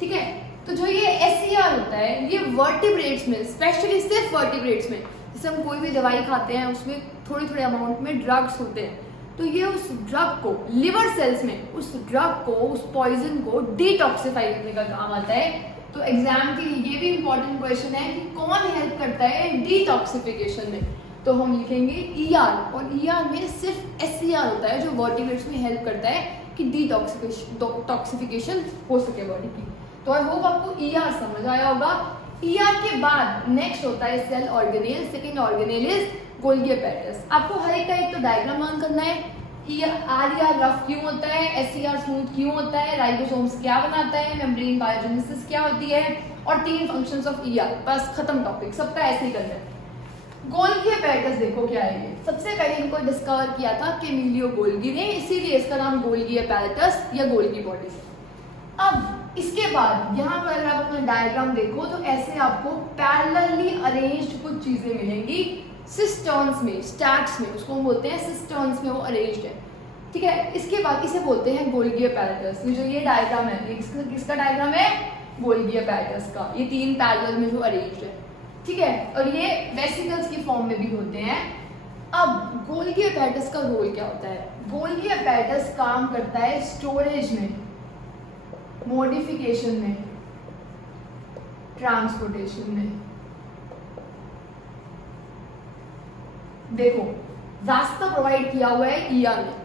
ठीक है। तो जो ये एचसीआर होता है ये वर्टिब्रेट्स में, स्पेशली सिर्फ वर्टिब्रेट्स में, जैसे हम कोई भी दवाई खाते हैं उसमें थोड़े थोड़े अमाउंट में ड्रग्स होते हैं, तो ये उस ड्रग को लिवर सेल्स में, उस ड्रग को, उस पॉइजन को डिटॉक्सिफाई करने का काम आता है। तो एग्जाम के लिए ये भी इंपॉर्टेंट क्वेश्चन है कि कौन हेल्प करता है डिटॉक्सिफिकेशन में, तो हम लिखेंगे ईआर। और ईआर में सिर्फ एचसीआर होता है जो वर्टिब्रेट्स में हेल्प करता है कि डिटॉक्सिफिकेशन हो सके बॉडी की। तो आई होप आपको ईआर समझ आया होगा। ईआर के बाद नेक्स्ट होता है cell organelle. Second organelle is Golgi apparatus. आपको हर एक का एक तो डायग्राम लर्न करना है। आरईआर रफ क्यों होता है, एचसीआर स्मूथ क्यों होता है, राइबोसोम्स क्या बनाता है, मेम्ब्रेन बायोजेनेसिस क्या होती है, और 3 फंक्शंस ऑफ ईआर। बस खत्म टॉपिक, सबका ऐसे ही करना है। गोल्गी एपेटस देखो क्या है ये। सबसे पहले इनको डिस्कवर किया था कैमिलियो गोल्गी ने, इसीलिए इसका नाम गोल्गी एपेटस या गोल्गी बॉडी है। अब इसके बाद यहाँ पर अगर आप अपना डायग्राम देखो तो ऐसे आपको पैरेलली अरेंज्ड कुछ चीजें मिलेंगी सिस्टर्न्स में, स्टैक्स में, उसको हम बोलते हैं सिस्टर्न्स में वो अरेंज्ड है, ठीक है। इसके बाद इसे बोलते हैं गोल्गी एपेटस। ये जो ये डायग्राम है, ये किसका डायग्राम है? गोल्गी एपेटस का। ये 3 पैरेलल में जो अरेंज्ड है, ठीक है। और ये वेसिकल्स की फॉर्म में भी होते हैं। अब गोल्गी एपेटस का रोल क्या होता है? गोल्गी एपेटस काम करता है स्टोरेज में, मॉडिफिकेशन में, ट्रांसपोर्टेशन में। देखो रास्ता प्रोवाइड किया हुआ है ईआर में।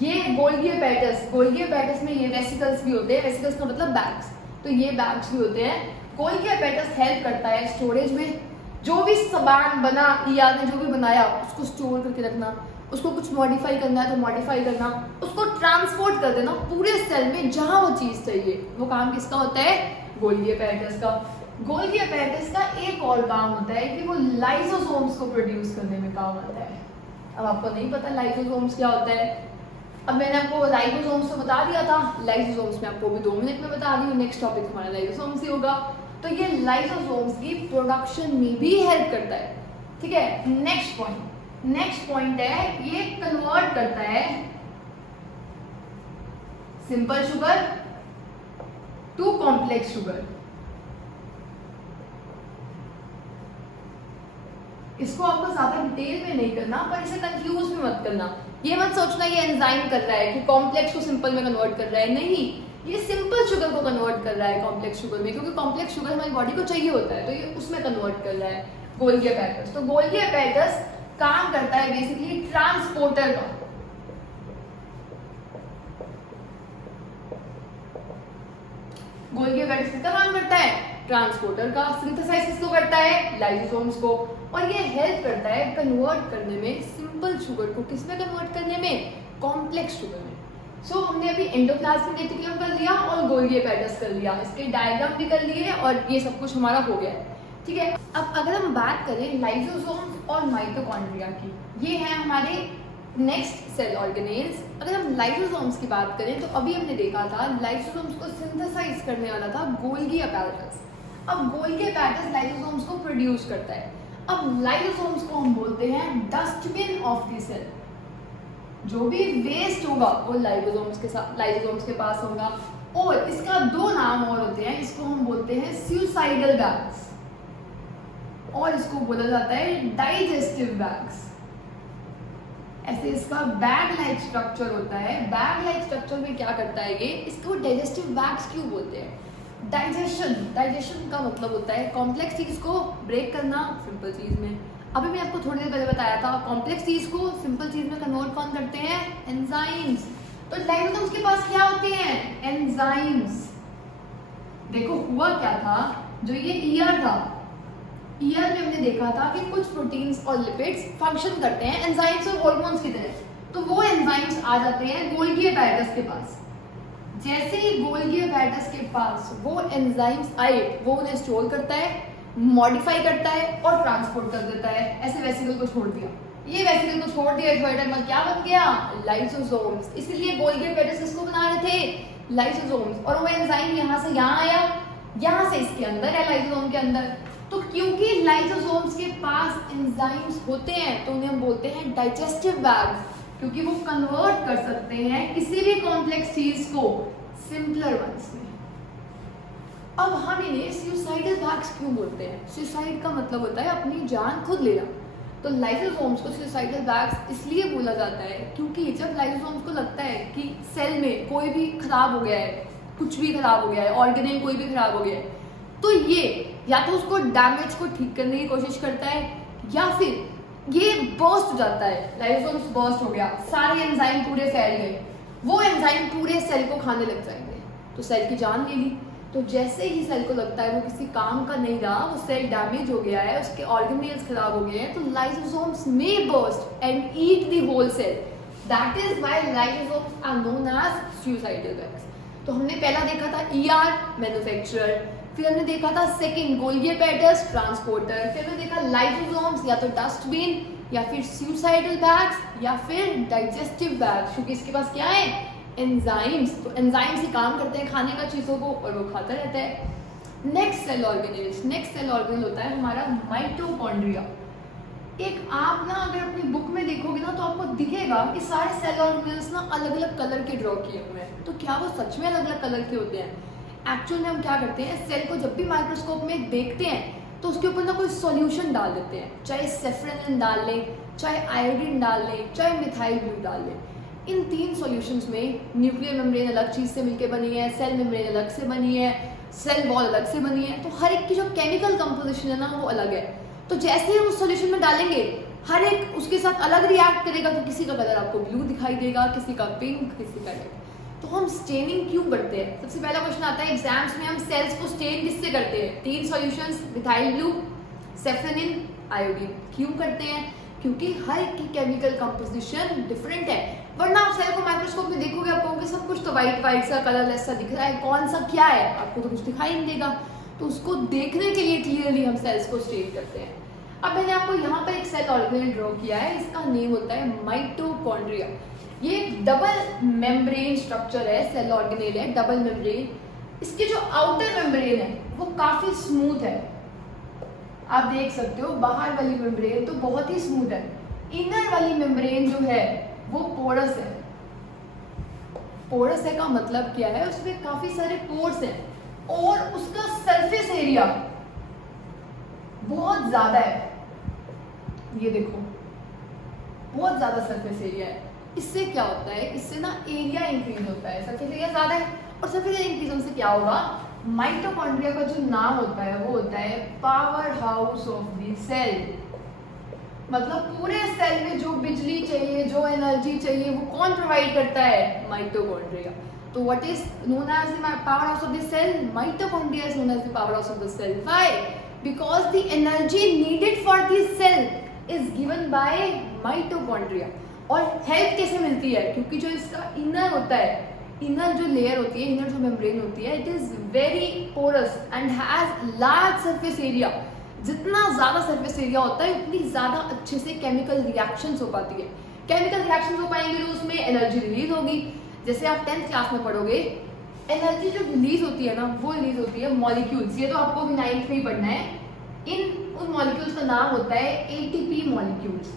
ये गोल्गी एपेटस में ये वेसिकल्स भी होते हैं, वेसिकल्स का मतलब बैग्स, तो ये बैग्स भी होते हैं। गोल्गी एपेटस हेल्प करता है स्टोरेज में, जो भी सामान बना ईआर ने, जो भी बनाया उसको स्टोर करके रखना, उसको कुछ मॉडिफाई करना है तो मॉडिफाई करना, उसको ट्रांसपोर्ट कर देना पूरे सेल में जहां वो चीज चाहिए, वो काम किसका होता है? गोल्गी एपेटस का। गोल्गी एपेटस का एक और काम होता है कि वो लाइसोसोम्स को प्रोड्यूस करने में काम आता है। अब आपको नहीं पता लाइसोसोम्स क्या होता है, अब मैंने आपको लाइसोसोम्स तो बता दिया था, लाइसोसोम्स में आपको भी 2 मिनट में बता रही हूँ। नेक्स्ट टॉपिक हमारा लाइसोसोम्स ही होगा। तो ये लाइसोसोम्स की प्रोडक्शन में भी हेल्प करता है, ठीक है। नेक्स्ट पॉइंट है ये कन्वर्ट करता है simple sugar to complex sugar. इसको आपको ज्यादा डिटेल में नहीं करना, पर इसे कंफ्यूज भी मत करना। ये मत सोचना ये एंजाइम कर रहा है कि कॉम्प्लेक्स को सिंपल में कन्वर्ट कर रहा है, नहीं, ये सिंपल शुगर को कन्वर्ट कर रहा है कॉम्प्लेक्स शुगर में, क्योंकि कॉम्प्लेक्स शुगर हमारी बॉडी को चाहिए होता है, तो ये उसमें कन्वर्ट कर रहा है गोल्गी एपेटस। तो गोल्गी एपेटस काम करता है बेसिकली ट्रांसपोर्टर का। गोल्गी एपेटस किसका काम करता है? ट्रांसपोर्टर का। सिंथेसाइज किसको करता है? लाइसोसोम्स को। और ये हेल्प करता है कन्वर्ट करने में सिंपल शुगर को, किसमें कन्वर्ट करने में? कॉम्प्लेक्स शुगर में। सो हमने अभी एंडोप्लाज्मिक रेटिकुलम कर लिया और गोल्गी एपेटस कर लिया, इसके डायग्राम भी कर लिए और ये सब कुछ हमारा हो गया है, ठीक है। अब अगर हम बात करें लाइसोसोम्स और माइटोकॉन्ड्रिया की, ये है हमारे नेक्स्ट सेल ऑर्गेनेल्स। अगर हम लाइसोसोम्स की बात करें तो अभी हमने देखा था लाइसोसोम्स को सिंथेसाइज करने वाला था गोल्गी एपेटस। अब गोल्गी अपैरेटस लाइसोसोम्स को प्रोड्यूस करता है। अब लाइसोसोम्स को हम बोलते हैं डस्टबिन ऑफ द सेल। जो भी वेस्ट होगा वो लाइसोसोम्स के पास होगा। और इसका दो नाम और होते हैं, इसको हम बोलते हैं सुसाइडल बैग्स और इसको बोला जाता है डाइजेस्टिव बैग्स। ऐसे इसका बैग लाइक स्ट्रक्चर होता है। बैग लाइक स्ट्रक्चर में क्या करता है ये, इसको डाइजेस्टिव बैग्स क्यों बोलते हैं? डाइजेशन का मतलब होता है कॉम्प्लेक्स चीज को ब्रेक करना सिंपल चीज में। अभी मैं आपको थोड़ी देर पहले बताया था, कॉम्प्लेक्स चीज को सिंपल चीज में कन्वर्ट कौन करते हैं? एंजाइम्स। तो लाइसोसोम्स के पास क्या होते हैं? एंजाइम्स। देखो हुआ क्या था, जो ये ईआर था, ईआर में हमने देखा था कि कुछ प्रोटीन्स और लिपिड्स फंक्शन करते हैं एंजाइम्स और हार्मोन्स की तरह। तो वो एंजाइम्स आ जाते हैं गोल्गी अपैरेटस के पास। जैसे ही गोल्गी अपैरेटस के पास वो एंजाइम्स आए, वो उन्हें स्टोर करता है, मॉडिफाई करता है और ट्रांसपोर्ट कर देता है। ऐसे वेसिकल को छोड़ दिया, ये वेसिकल को छोड़ दिया, थोड़े टाइम में क्या बन गया? लाइसोसोम्स। इसलिए गोल्गी अपैरेटस इसको बना रहे थे लाइसोसोम्स। और वो एंजाइम यहाँ से यहाँ आया, यहाँ से इसके अंदर है लाइसोसोम के अंदर। तो क्योंकि लाइसोसोम्स के पास एंजाइम्स होते हैं तो उन्हें हम बोलते हैं डाइजेस्टिव बैग्स, क्योंकि वो कन्वर्ट कर सकते हैं किसी भी कॉम्प्लेक्स चीज को सिंपलर वंस में। अब हम इन्हें सुसाइडल बैग्स क्यों बोलते हैं? सुसाइड का मतलब होता है अपनी जान खुद लेना। तो लाइसोसोम्स को सुसाइडल बैग्स इसलिए बोला जाता है क्योंकि जब लाइसोसोम्स को लगता है कि सेल में कोई भी खराब हो गया है, कुछ भी खराब हो गया है, ऑर्गेनेल कोई भी खराब हो गया है, तो ये या तो उसको डैमेज को ठीक करने की कोशिश करता है या फिर ये बर्स्ट हो जाता है। लाइसोसोम्स बर्स्ट हो गया, सारे एंजाइम पूरे फैल गए, वो एंजाइम पूरे सेल को खाने लग जाएंगे, तो सेल की जान ले ली। तो जैसे ही सेल को लगता है वो किसी काम का नहीं रहा, वो सेल डैमेज हो गया है, उसके ऑर्गेनेल्स खराब हो गए हैं, तो lysosomes may burst and eat the whole cell. That is why lysosomes are known as suicidal bags. तो हमने पहला देखा था ईआर मैन्युफैक्चरर, फिर हमने देखा था सेकंड गोल्गी अपैरेटस ट्रांसपोर्टर, फिर हमने देखा लाइसोसोम्स या तो डस्टबिन या फिर सुसाइडल बैग्स या फिर डाइजेस्टिव बैग्स, क्योंकि इसके पास क्या है? एंजाइम्स। तो एंजाइम्स ही काम करते हैं खाने का चीज़ों को और वो खाता रहता है। Next cell organelles, next cell organelle होता है हमारा माइटोकॉन्ड्रिया। एक आप ना अगर अपनी बुक में देखोगे ना तो आपको दिखेगा कि सारे सेल ऑर्गेनेल्स ना अलग अलग कलर के ड्रॉ किए हुए हैं। तो क्या वो सच में अलग अलग कलर के होते हैं? एक्चुअल में हम क्या करते हैं, सेल को जब भी माइक्रोस्कोप में देखते हैं तो उसके ऊपर ना कोई सॉल्यूशन डाल देते हैं, चाहे सेफ्रेनिन डाल लें, चाहे आयोडीन डाल लें, चाहे मिथाइल ब्लू डाल लें। इन तीन सॉल्यूशंस में न्यूक्लियर मेम्ब्रेन अलग चीज़ से मिलकर बनी है, सेल मेम्ब्रेन अलग से बनी है, सेल वॉल अलग से बनी है, तो हर एक की जो केमिकल कंपोजिशन है ना वो अलग है। तो जैसे ही हम उस सॉल्यूशन में डालेंगे हर एक उसके साथ अलग रिएक्ट करेगा, तो किसी का कलर आपको ब्लू दिखाई देगा, किसी का पिंक, किसी का रेड। तो हम स्टेनिंग क्यों करते हैं? सबसे पहला क्वेश्चन आता है एग्जाम्स में, हम सेल्स को स्टेन किससे करते हैं? तीन solutions, methyl blue, safranin, iodine. क्यों करते हैं? क्योंकि हर एक की केमिकल कंपोजिशन डिफरेंट है। वरना आप सेल को माइक्रोस्कोप में देखोगे आप कहोगे सब कुछ तो वाइट वाइट सा कलरलेस सा दिख रहा है, कौन सा क्या है? आपको तो कुछ दिखाई नहीं देगा। तो उसको देखने के लिए क्लियरली हम सेल्स को स्टेन करते हैं। अब मैंने आपको यहाँ पर एक सेल ऑर्गेनेल ड्रॉ किया है, इसका नेम होता है माइटोकॉन्ड्रिया। ये डबल मेम्ब्रेन स्ट्रक्चर है, सेल ऑर्गेनेल है डबल मेम्ब्रेन। इसके जो आउटर मेम्ब्रेन है वो काफी स्मूथ है, आप देख सकते हो। बाहर वाली मेम्ब्रेन तो बहुत ही स्मूथ है, इनर वाली मेम्ब्रेन जो है वो पोरस है। पोरस है का मतलब क्या है? उसमें काफी सारे पोर्स हैं और उसका सरफेस एरिया बहुत ज्यादा है। ये देखो बहुत ज्यादा सरफेस एरिया है। इससे क्या होता है? इससे ना एरिया इंक्रीज होता है, सरफेस एरिया ज्यादा है और सरफेस एरिया इंक्रीज होने से क्या होगा? माइटोकॉन्ड्रिया का जो नाम होता है वो होता है power house of the cell. मतलब पूरे सेल में जो बिजली चाहिए, जो एनर्जी चाहिए, वो कौन प्रोवाइड करता है? माइटोकॉन्ड्रिया। तो what is known as the power house of the cell? Mitochondria is known as the power house of the cell. Why? Because the energy needed for the cell is given by mitochondria. और हेल्प कैसे मिलती है? क्योंकि जो इसका इनर होता है, इनर जो लेयर होती है, इनर जो मेम्ब्रेन होती है, it is very porous and has large surface area. जितना ज़्यादा सरफेस एरिया होता है उतनी ज़्यादा अच्छे से केमिकल रिएक्शंस हो पाती है। केमिकल रिएक्शंस हो पाएंगे तो उसमें एनर्जी रिलीज होगी। जैसे आप 10th क्लास में पढ़ोगे एनर्जी जो रिलीज होती है ना, वो रिलीज होती है मॉलिक्यूल्स। ये तो आपको भी 9th में ही पढ़ना है। उन मॉलिक्यूल्स का नाम होता है एटीपी मॉलिक्यूल्स।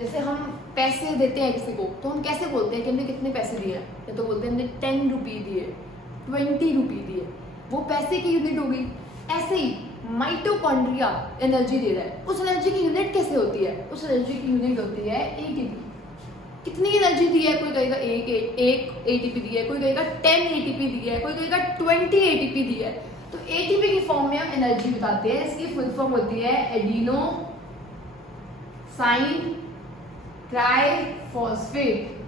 जैसे हम पैसे देते हैं किसी को, तो हम कैसे बोलते हैं कि हमने कितने पैसे दिए हैं? या तो बोलते हैं हमने 10 रुपये दिए, 20 रुपये दिए, वो पैसे की यूनिट हो गई। ऐसे ही माइटोकॉन्ड्रिया एनर्जी दे रहा है, उस एनर्जी की यूनिट कैसे होती है? उस एनर्जी की यूनिट होती है एटीपी। कितनी एनर्जी दी है? कोई कहेगा एक एटीपी दी है, कोई कहेगा 10 एटीपी दी है, कोई कहेगा 20 एटीपी दी है। तो एटीपी की फॉर्म में हम एनर्जी बताते हैं। इसकी फुल फॉर्म होती है एडिनो साइन ट्राइफॉस्फेट।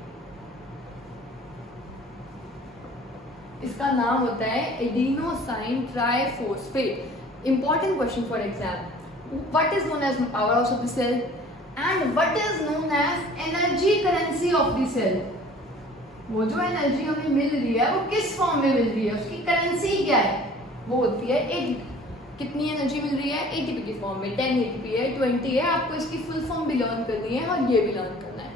इसका नाम होता है adenosine triphosphate. Important question for exam, what is known as power house of the cell and what is known as energy currency of the cell. वो जो एनर्जी हमें मिल रही है वो किस फॉर्म में मिल रही है, उसकी करेंसी क्या है? वो होती है एटीपी। कितनी एनर्जी मिल रही है? एटीपी की फॉर्म में। 10 एटीपी है, 20 है। आपको इसकी फुल फॉर्म भी लर्न करनी है और ये भी लर्न करना है।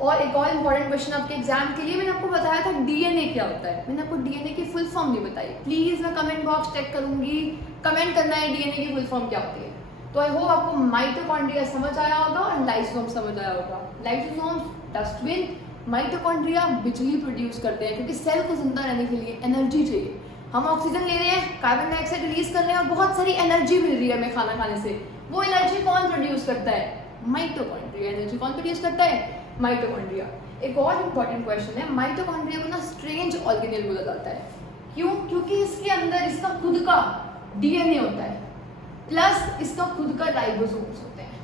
और एक और इम्पॉर्टेंट क्वेश्चन आपके एग्जाम के लिए, मैंने आपको बताया था डीएनए क्या होता है, मैंने आपको डीएनए की फुल फॉर्म नहीं बताई। प्लीज मैं कमेंट बॉक्स चेक करूंगी, कमेंट करना है डीएनए की फुल फॉर्म क्या होती है। तो आई होप आपको माइटोकॉन्ड्रिया समझ आया होगा और लाइसोसोम समझ आया होगा। लाइसोसोम डस्टबिन, माइटोकॉन्ड्रिया बिजली प्रोड्यूस करते हैं, क्योंकि सेल को जिंदा रहने के लिए एनर्जी चाहिए। हम ऑक्सीजन ले रहे हैं, कार्बन डाइऑक्साइड रिलीज कर रहे हैं और बहुत सारी एनर्जी मिल रही है हमें खाना खाने से। वो एनर्जी कौन प्रोड्यूस करता है? माइटोकॉन्ड्रिया। एनर्जी कौन प्रोड्यूस करता है? माइटोकॉन्ड्रिया। एक और इम्पॉर्टेंट क्वेश्चन है, माइटोकॉन्ड्रिया को ना स्ट्रेंज ऑर्गेनेल बोला जाता है। क्यों? क्योंकि इसके अंदर इसका खुद का डीएनए होता है, प्लस इसका खुद का राइबोसोम्स होते हैं।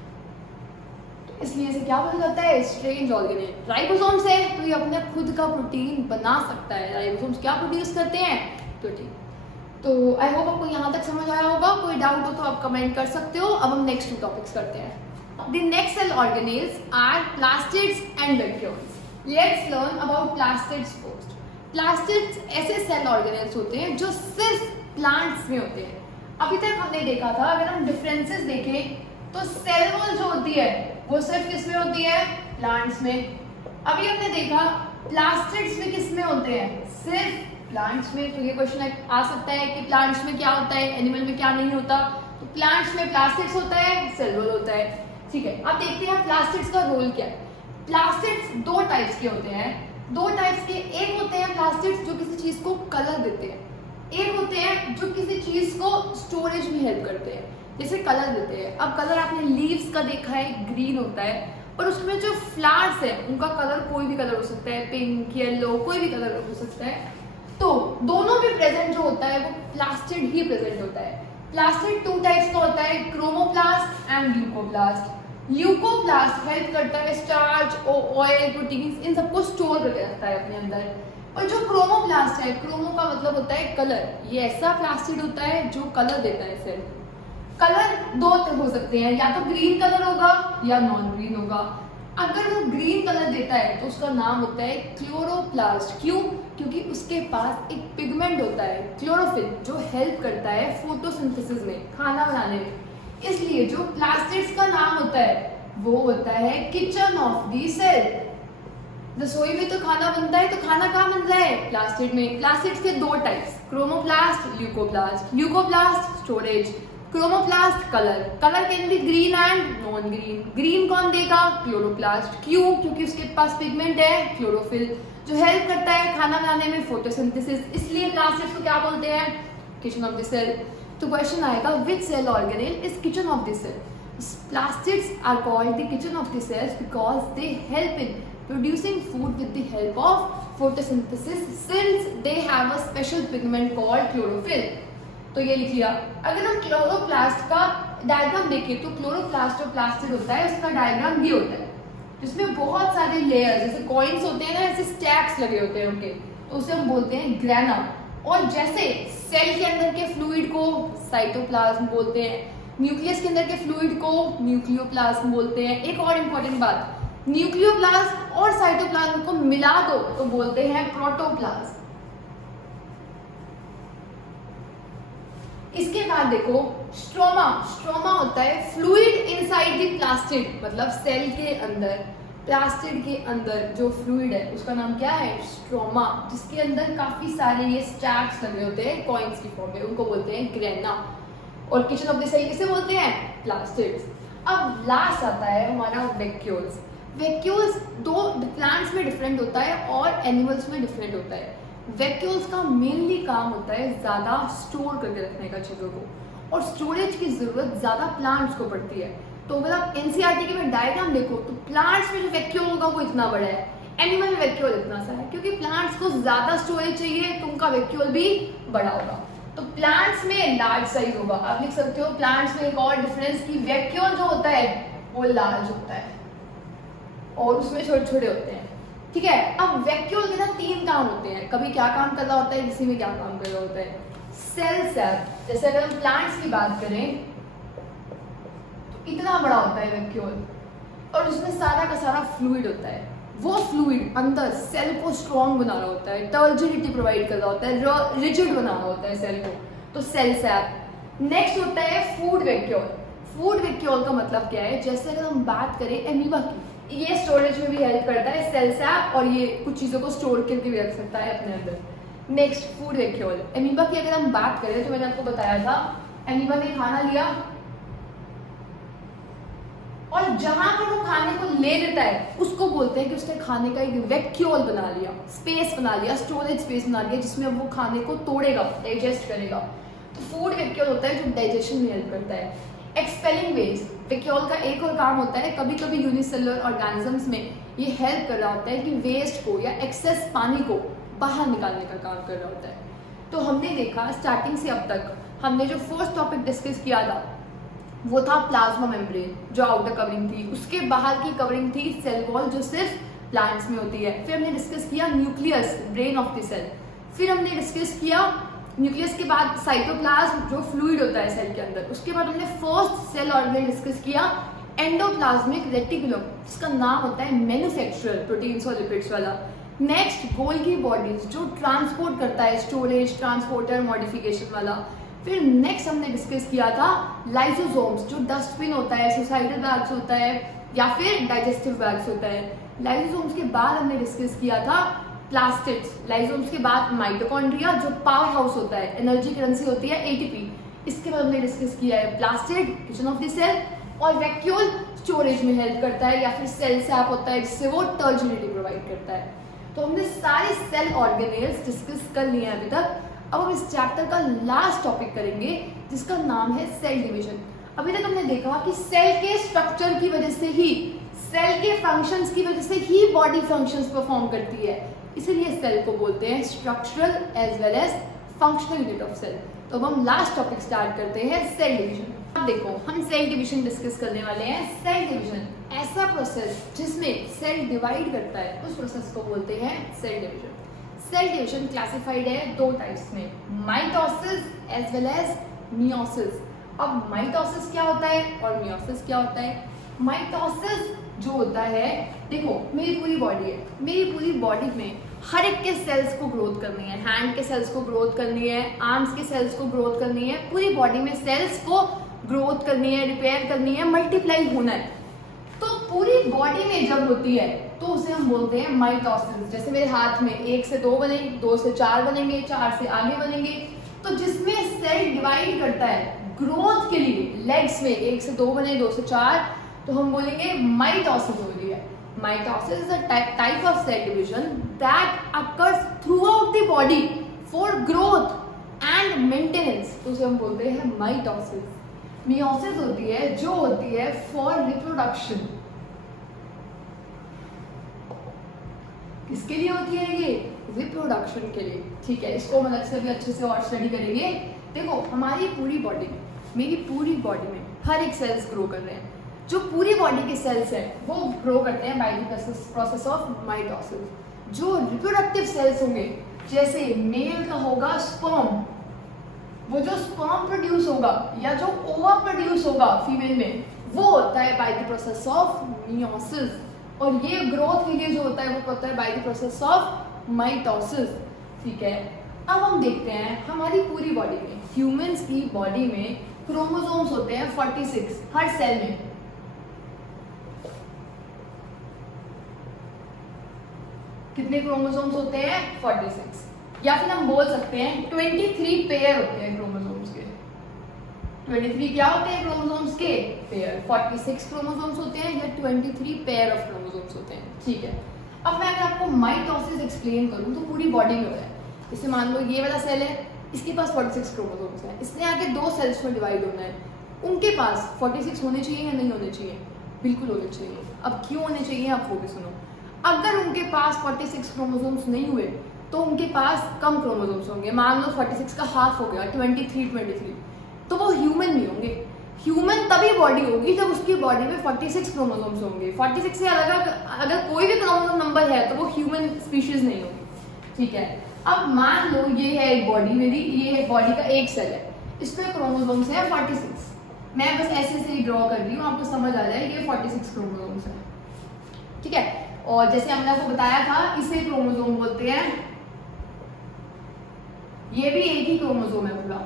तो इसलिए इसे क्या बोला जाता है? Strange organelle. राइबोसोम्स है तो ये अपने खुद का प्रोटीन बना सकता है। राइबोसोम्स क्या प्रोड्यूस करते हैं? प्रोटीन। तो आई होप आपको यहाँ तक समझ आया होगा। कोई डाउट हो तो आप कमेंट कर सकते हो। अब हम नेक्स्ट 2 टॉपिक्स करते हैं। The next cell organelles are plastids and vacuoles. Let's learn about plastids first. Plastids ऐसे सेल ऑर्गेनेल्स होते हैं जो सिर्फ प्लांट्स में होते हैं। अभी तक हमने देखा था, अगर हम डिफरेंसेस देखें तो सेल वॉल जो होती है वो सिर्फ किस में होती है? प्लांट्स में। अभी हमने देखा प्लास्टिड्स में किस में होते हैं? सिर्फ प्लांट्स में। तो ये क्वेश्चन आ सकता है कि प्लांट्स में क्या होता है, एनिमल में क्या नहीं होता। तो प्लांट्स में प्लास्टिड्स होता है, सेल वॉल होता है। ठीक है, अब देखते हैं प्लास्टिड्स का रोल क्या है। प्लास्टिड्स 2 टाइप्स के होते हैं। 2 टाइप्स के, एक होते हैं प्लास्टिड्स जो किसी चीज को कलर देते हैं, एक होते हैं जो किसी चीज को स्टोरेज में हेल्प करते हैं, जैसे कलर देते हैं। अब कलर आपने लीव्स का देखा है, ग्रीन होता है, पर उसमें जो फ्लावर्स है उनका कलर कोई भी कलर हो सकता है, पिंक, येलो, कोई भी कलर हो सकता है। तो दोनों में प्रेजेंट जो होता है वो प्लास्टिड ही प्रेजेंट होता है। प्लास्टिड 2 टाइप्स का होता है, chromoplast and leucoplast. Leucoplast help करता है स्टार्च, ऑयल, प्रोटीन्स, इन सबको स्टोर करके रखता है अपने अंदर। और जो क्रोमोप्लास्ट है, क्रोमो का मतलब होता है कलर, ये ऐसा प्लास्टिड होता है जो कलर देता है सेल। कलर 2 हो सकते हैं, या तो ग्रीन कलर होगा या नॉन ग्रीन होगा। अगर वो ग्रीन कलर देता है तो उसका नाम होता है क्लोरोप्लास्ट। क्यों? क्योंकि उसके पास एक पिगमेंट होता है क्लोरोफिल, जो हेल्प करता है फोटोसिंथेसिस में, खाना बनाने में। इसलिए जो प्लास्टिड्स का नाम होता है वो होता है किचन ऑफ द सेल। रसोई में तो खाना बनता है, तो खाना कहाँ बन रहा है? प्लास्टिड में। प्लास्टिड्स के 2 types, chromoplast, leucoplast. Leucoplast storage, chromoplast colour. Colour can be green and non green. Green कौन देगा? क्लोरोप्लास्ट। क्यों? क्योंकि उसके पास पिगमेंट है क्लोरोफिल, जो हेल्प करता है खाना बनाने में, फोटोसिंथेसिस। इसलिए प्लास्टिड्स को क्या बोलते हैं? Kitchen of the cell. तो क्वेश्चन आएगा, which cell organelle is kitchen of the cell? Plastids are called the kitchen of the cells because they help in producing food with the help of photosynthesis, since they have a special pigment called chlorophyll. तो ये लिख लिया। अगर हम क्लोरोप्लास्ट का डायग्राम देखें तो क्लोरोप्लास्ट और प्लास्टिड होता है, उसका डायग्राम ये होता है जिसमें बहुत सारे लेयर, जैसे कॉइन्स होते हैं ना, ऐसे स्टैक्स लगे होते हैं उनके, तो उसे हम बोलते हैं ग्रेना। और जैसे सेल के अंदर के फ्लूइड को साइटोप्लाज्म बोलते हैं, न्यूक्लियस के अंदर के फ्लूइड को न्यूक्लियोप्लाज्म बोलते हैं। एक और इम्पोर्टेंट बात, न्यूक्लियोप्लाज्म और साइटोप्लाज्म को मिला दो तो बोलते हैं प्रोटोप्लाज्म। इसके बाद देखो स्ट्रोमा। स्ट्रोमा होता है फ्लूइड इनसाइड द प्लास्टिड, मतलब सेल के अंदर। प्लास्टिड के अंदर जो फ्लूइड है उसका नाम क्या है? स्ट्रोमा, जिसके अंदर काफी सारे ये स्टैक्स लगे होते हैं कॉइन्स की फॉर्म में, उनको बोलते हैं ग्रेना। और किचन ऑफ द सेल किसे बोलते हैं? प्लास्टिड्स। अब लास्ट आता है हमारा वैक्यूल्स। वैक्यूल्स दो प्लांट्स में डिफरेंट होता है और एनिमल्स में डिफरेंट होता है। वैक्यूल्स का मेनली काम होता है ज़्यादा स्टोर करके रखने का चीज़ों को, और स्टोरेज की ज़रूरत ज़्यादा प्लांट्स को पड़ती है। तो अगर आप एनसीईआरटी के में डायग्राम देखो तो प्लांट्स में जो वैक्यूल होगा वो इतना बड़ा है, एनिमल में वैक्यूल इतना सा है, क्योंकि प्लांट्स को ज़्यादा स्टोरेज चाहिए तो उनका वैक्यूल भी बड़ा होगा। तो प्लांट्स में लार्ज साइज होगा। आप लिख सकते हो प्लांट्स में एक और डिफरेंस की वैक्यूल जो होता है वो लार्ज होता है और उसमें छोटे छोटे होते हैं। ठीक है, अब वैक्यूल के ना 3 काम होते हैं। कभी क्या काम कर रहा होता है, किसी में क्या काम कर रहा होता है। सेल सैप, जैसे अगर हम प्लांट्स की बात करें तो इतना बड़ा होता है वैक्यूल और उसमें सारा का सारा फ्लूइड होता है। वो फ्लूइड अंदर सेल को स्ट्रॉन्ग बना रहा होता है, टर्जिडिटी प्रोवाइड कर रहा होता है, रिजिड बना रहा होता है सेल को, तो सेल सैप। नेक्स्ट होता है फूड वैक्यूल। फूड वैक्यूल का मतलब क्या है? जैसे अगर हम बात करें एमीबा की, ये स्टोरेज में भी हेल्प करता है सेल सैप, और ये कुछ चीज़ों को स्टोर करके भी रख सकता है अपने अंदर। Next food vacuole. एमीबा की अगर हम बात करें तो मैंने आपको बताया था, एमीबा ने खाना लिया और जहां पर वो खाने को ले लेता है उसको बोलते हैं कि उसने खाने का एक वैक्यूल बना लिया, स्पेस बना लिया, स्टोरेज स्पेस बना लिया, जिसमें वो खाने को तोड़ेगा, डाइजेस्ट करेगा। तो फूड वैक्यूल होता है जो डाइजेशन में हेल्प करता है। एक्सपेलिंग वेस्ट, वैक्यूल का एक और काम होता है, कभी कभी यूनिसेलुलर ऑर्गेनिजम्स में ये हेल्प कर रहा होता है कि वेस्ट को या एक्सेस पानी को बाहर निकालने का काम कर रहा होता है। तो हमने देखा स्टार्टिंग से अब तक, हमने जो फर्स्ट टॉपिक डिस्कस किया था वो था प्लाज्मा मेम्ब्रेन, जो आउटर कवरिंग थी। उसके बाहर की कवरिंग थी सेल वॉल, जो सिर्फ प्लांट्स में होती है। फिर हमने डिस्कस किया nucleus, brain of the cell. फिर हमने डिस्कस किया न्यूक्लियस के बाद साइटोप्लाज्म, जो फ्लूइड होता है सेल के अंदर। उसके बाद हमने फर्स्ट सेल ऑर्गेनेल डिस्कस किया एंडोप्लाज्मिक रेटिकुलम, जिसका नाम होता है मैन्युफैक्चरर प्रोटीन्स और लिपिड्स वाला। नेक्स्ट गोल्गी बॉडीज, जो ट्रांसपोर्ट करता है, स्टोरेज, ट्रांसपोर्टर, मॉडिफिकेशन वाला। फिर नेक्स्ट हमने डिस्कस किया था लाइसोसोम्स, जो डस्टबिन होता है, सुसाइडल बैग्स होता है या फिर डाइजेस्टिव बैग्स होता है। लाइसोसोम्स के बाद हमने डिस्कस किया था प्लास्टिड्स। लाइसोसोम्स के बाद माइटोकॉन्ड्रिया, जो पावर हाउस होता है, एनर्जी करेंसी होती है एटीपी। इसके बाद हमने डिस्कस किया है plastid, kitchen of the cell, और वैक्यूल स्टोरेज में हेल्प करता है, या फिर सेल सैप होता है जिससे वो टर्जिडिटी प्रोवाइड करता है। तो हमने सारे सेल ऑर्गेनेल्स डिस्कस कर लिए हैं अभी तक। अब हम इस चैप्टर का लास्ट टॉपिक करेंगे जिसका नाम है सेल डिवीजन। अभी तक हमने देखा कि सेल के स्ट्रक्चर की वजह से ही, सेल के फंक्शंस की वजह से ही बॉडी फंक्शंस परफॉर्म करती है, इसीलिए सेल को बोलते हैं structural as well as functional unit of cell. तो अब हम लास्ट टॉपिक स्टार्ट करते हैं, सेल डिवीजन। अब देखो, हम सेल डिवीजन डिस्कस करने वाले हैं। सेल डिवीजन ऐसा प्रोसेस जिसमें सेल डिवाइड करता है, उस प्रोसेस को बोलते हैं cell division. Cell division classified है 2 टाइप्स में, mitosis as well as meiosis. अब माइटोसिस क्या होता है और मियोसिस क्या होता है? माइटोसिस जो होता है, देखो मेरी पूरी बॉडी है, मेरी पूरी बॉडी में हर एक के सेल्स को ग्रोथ करनी है, हैंड के सेल्स को ग्रोथ करनी है, आर्म्स के सेल्स को ग्रोथ करनी है, पूरी बॉडी में सेल्स को ग्रोथ करनी है, रिपेयर करनी है, मल्टीप्लाई होना है। तो पूरी बॉडी में जब होती है तो उसे हम बोलते हैं माइटोसिस। जैसे मेरे हाथ में 1 से 2 बने, 2 से 4 बनेंगे, 4 से आगे बनेंगे। तो जिसमें सेल डिवाइड करता है ग्रोथ के लिए, लेग्स में 1 से 2 बने, 2 से 4, तो हम बोलेंगे माइटोसिस हो रही है। Mitosis is a type of cell division that occurs throughout the body for growth and maintenance. तो उसे हम बोलते हैं माइटोसिस। मियोसिस होती है जो होती है फॉर रिप्रोडक्शन। किसके लिए होती है ये? रिप्रोडक्शन के लिए। ठीक है, इसको हम अलग से भी अच्छे से और स्टडी करेंगे। देखो, हमारी पूरी बॉडी में, मेरी पूरी बॉडी में हर एक सेल्स ग्रो कर रहे हैं। जो पूरी बॉडी के सेल्स हैं वो ग्रो करते हैं by the process of mitosis. जो रिप्रोडक्टिव सेल्स होंगे, जैसे मेल का होगा स्पर्म, वो जो स्पर्म प्रोड्यूस होगा या जो ओवा प्रोड्यूस होगा फीमेल में, वो होता है by the process of meiosis. और ये ग्रोथ के लिए जो होता है वो होता है by the process of mitosis. ठीक है, अब हम देखते हैं हमारी पूरी बॉडी में, ह्यूमंस की बॉडी में क्रोमोसोम्स होते हैं 46 हर सेल में। कितने क्रोमोसोम्स होते हैं? 46। या फिर हम बोल सकते हैं 23 पेयर होते हैं क्रोमोसोम्स के। 23 क्या होते हैं क्रोमोसोम्स के? पेयर। 46 क्रोमोसोम्स होते हैं या 23 पेयर ऑफ क्रोमोसोम्स होते हैं। ठीक है, अब मैं अगर आपको माइटोसिस एक्सप्लेन करूं तो पूरी बॉडी में होता है। जैसे मान लो ये वाला सेल है, इसके पास 46 क्रोमोसोम्स हैं, इसने आगे 2 सेल्स में डिवाइड होना है, उनके पास 46 होने चाहिए या नहीं होने चाहिए? बिल्कुल होने चाहिए। अब क्यों होने चाहिए आप वो भी सुनो। अगर उनके पास 46 क्रोमोसोम्स नहीं हुए तो उनके पास कम क्रोमोसोम्स होंगे। मान लो 46 का हाफ हो गया, 23, तो वो ह्यूमन नहीं होंगे। ह्यूमन तभी बॉडी होगी जब उसकी बॉडी में 46 क्रोमोसोम्स होंगे। 46 से अलग अगर कोई भी क्रोमोसोम नंबर है तो वो ह्यूमन स्पीशीज नहीं होगी। ठीक है, अब मान लो ये है एक बॉडी मेरी, ये है बॉडी का एक सेल है, इसमें क्रोमोसोम्स है 46। मैं बस ऐसे से ही ड्रॉ कर रही हूँ, आपको समझ आ जाए ये 46 क्रोमोसोम्स है। ठीक है, और जैसे हमने आपको बताया था इसे क्रोमोसोम बोलते हैं। ये भी एक ही क्रोमोसोम है पूरा,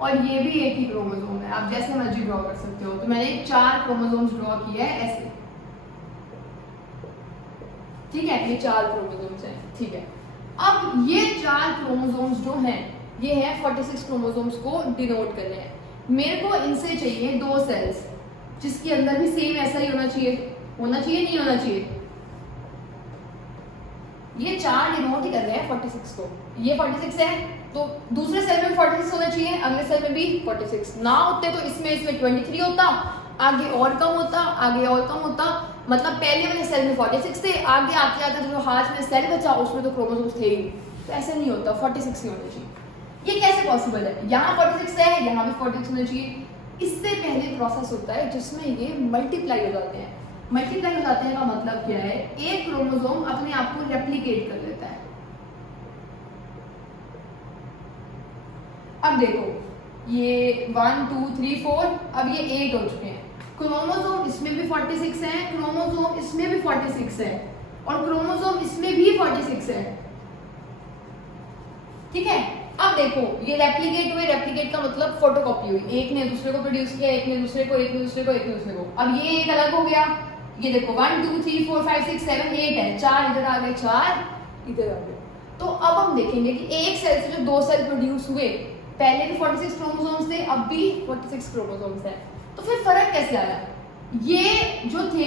और ये भी एक ही क्रोमोसोम है। आप जैसे मर्जी ड्रॉ कर सकते हो। तो मैंने 4 क्रोमोसोम्स ड्रॉ किए हैं ऐसे। ठीक है, ये 4 क्रोमोसोम्स हैं। ठीक है, अब ये 4 क्रोमोसोम्स जो हैं ये हैं 46 क्रोमोसोम्स को डिनोट कर रहे हैं। मेरे को इनसे चाहिए 2 सेल्स जिसके अंदर भी सेम ऐसा ही होना चाहिए। नहीं होना चाहिए? ये 4 डिनोट ही कर रहे हैं 46 को। ये 46 है तो दूसरे सेल में 46 होना चाहिए, अगले सेल में भी 46 ना होते तो इसमें 23 होता, आगे और कम होता, आगे और कम होता। मतलब पहले वाले सेल में 46 थे, आगे आते आते जो हाथ में सेल बचा उसमें तो क्रोमोसोम्स थे ही, तो ऐसे नहीं होता, 46 ही होने चाहिए। ये कैसे पॉसिबल है? यहाँ 46 है, यहाँ भी 46 होने चाहिए। इससे पहले प्रोसेस होता है जिसमें ये मल्टीप्लाई हो जाते हैं। मल्टीप्लाई हो जाते हैं का मतलब क्या है? एक क्रोमोसोम अपने आप को रेप्लिकेट कर लेता है। अब देखो ये 1 2 3 4, अब ये 8 हो चुके हैं। क्रोमोसोम इसमें भी 46 है, क्रोमोसोम इसमें भी 46 है, और क्रोमोसोम इसमें भी 46 है। ठीक है, अब देखो ये रेप्लिकेट हुए। रेप्लिकेट का मतलब फोटोकॉपी हुई, एक ने दूसरे को प्रोड्यूस किया, एक ने दूसरे को, एक ने दूसरे को, एक ने दूसरे को। अब ये एक अलग हो गया। ये देखो 1 2 3 4 5 6 7 8 है, 4 इधर आ गए, 4 इधर आ गए। तो अब हम देखेंगे कि एक सेल से जो 2 सेल प्रोड्यूस हुए, पहले भी 46 क्रोमोसोम्स थे, अब भी 46 क्रोमोसोम्स हैं, तो फिर फर्क कैसे आया? ये जो थे,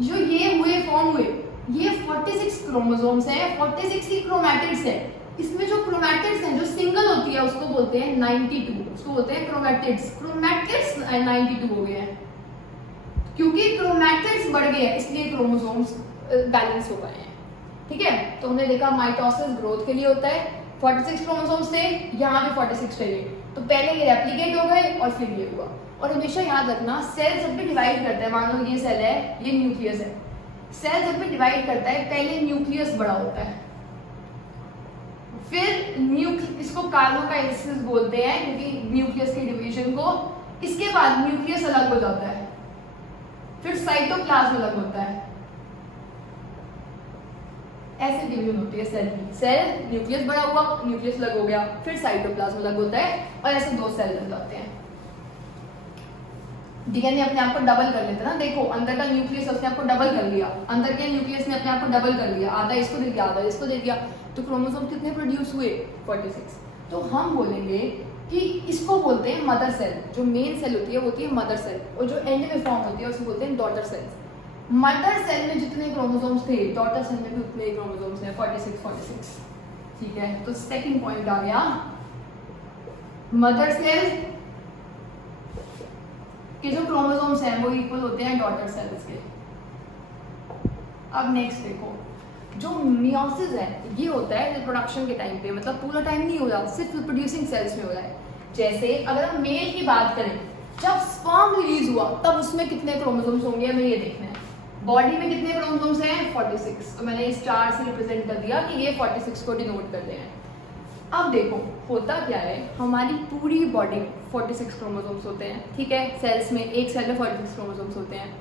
जो ये हुए फॉर्म हुए, ये 46 क्रोमोसोम्स हैं, 46 ही क्रोमैटिड्स हैं। इसमें जो क्रोमैटिड्स हैं, जो सिंगल होती है उसको बोलते हैं 92, उसको बोलते हैं क्रोमैटिड्स। क्रोमैटिड्स 92 हो गए हैं क्योंकि क्रोमैटिड्स बढ़ गए हैं, इसलिए क्रोमोसोम्स बैलेंस हो गए हैं। ठीक है, तो हमने देखा माइटोसिस ग्रोथ के लिए होता है। 46 क्रोमोसोम्स थे, यहाँ भी 46 चाहिए, तो पहले ये रेप्लिकेट हो गए और फिर ये हुआ। और हमेशा याद रखना, सेल जब भी डिवाइड करता है, मान लो ये सेल है, ये न्यूक्लियस है, सेल जब भी डिवाइड करता है पहले न्यूक्लियस बड़ा होता है, फिर इसको कार्बोकाइनेसिस बोलते हैं क्योंकि न्यूक्लियस के डिवीजन को, इसके बाद न्यूक्लियस अलग हो जाता है, फिर साइटोप्लाज्म अलग होता है। ऐसे डिवीजन होती है सेल की। सेल न्यूक्लियस बड़ा हुआ, न्यूक्लियस अलग हो गया, फिर साइटोप्लाज्म अलग होता है, और ऐसे 2 सेल बन जाते हैं। डीएनए अपने आप को डबल कर लेता है ना। देखो अंदर का न्यूक्लियस उसने आपको डबल कर लिया, अंदर के न्यूक्लियस ने अपने आप को डबल कर लिया, आधा इसको दे दिया, आधा इसको दे दिया, तो क्रोमोसोम कितने प्रोड्यूस हुए? 46। तो हम बोलेंगे कि इसको बोलते हैं मदर सेल। जो मेन सेल होती है वो होती है मदर सेल, और जो एंड में फॉर्म होती है उसको बोलते हैं डॉटर सेल्स। मदर सेल में जितने क्रोमोसोम्स थे, डॉटर सेल में भी उतने ही क्रोमोसोम्स हैं, 46। ठीक है, तो सेकंड पॉइंट आ गया, मदर सेल के जो क्रोमोसोम्स हैं वो इक्वल होते हैं डॉटर सेल्स के। अब नेक्स्ट देखो, जो मियोसिस है ये होता है रिप्रोडक्शन के टाइम पे, मतलब पूरा टाइम नहीं हो रहा, सिर्फ प्रोड्यूसिंग सेल्स में हो रहा है। जैसे अगर हम मेल की बात करें, जब स्पर्म रिलीज हुआ तब उसमें कितने क्रोमोसोम्स होंगे हमें ये देखना है। बॉडी में कितने क्रोमोसोम्स हैं? 46। तो मैंने इस चार्ट से रिप्रेजेंट कर दिया कि ये 46 को डिनोट करते हैं। अब देखो होता क्या है, हमारी पूरी बॉडी में 46 क्रोमोसोम्स होते हैं। ठीक है, सेल्स में, एक सेल में 46 क्रोमोसोम्स होते हैं।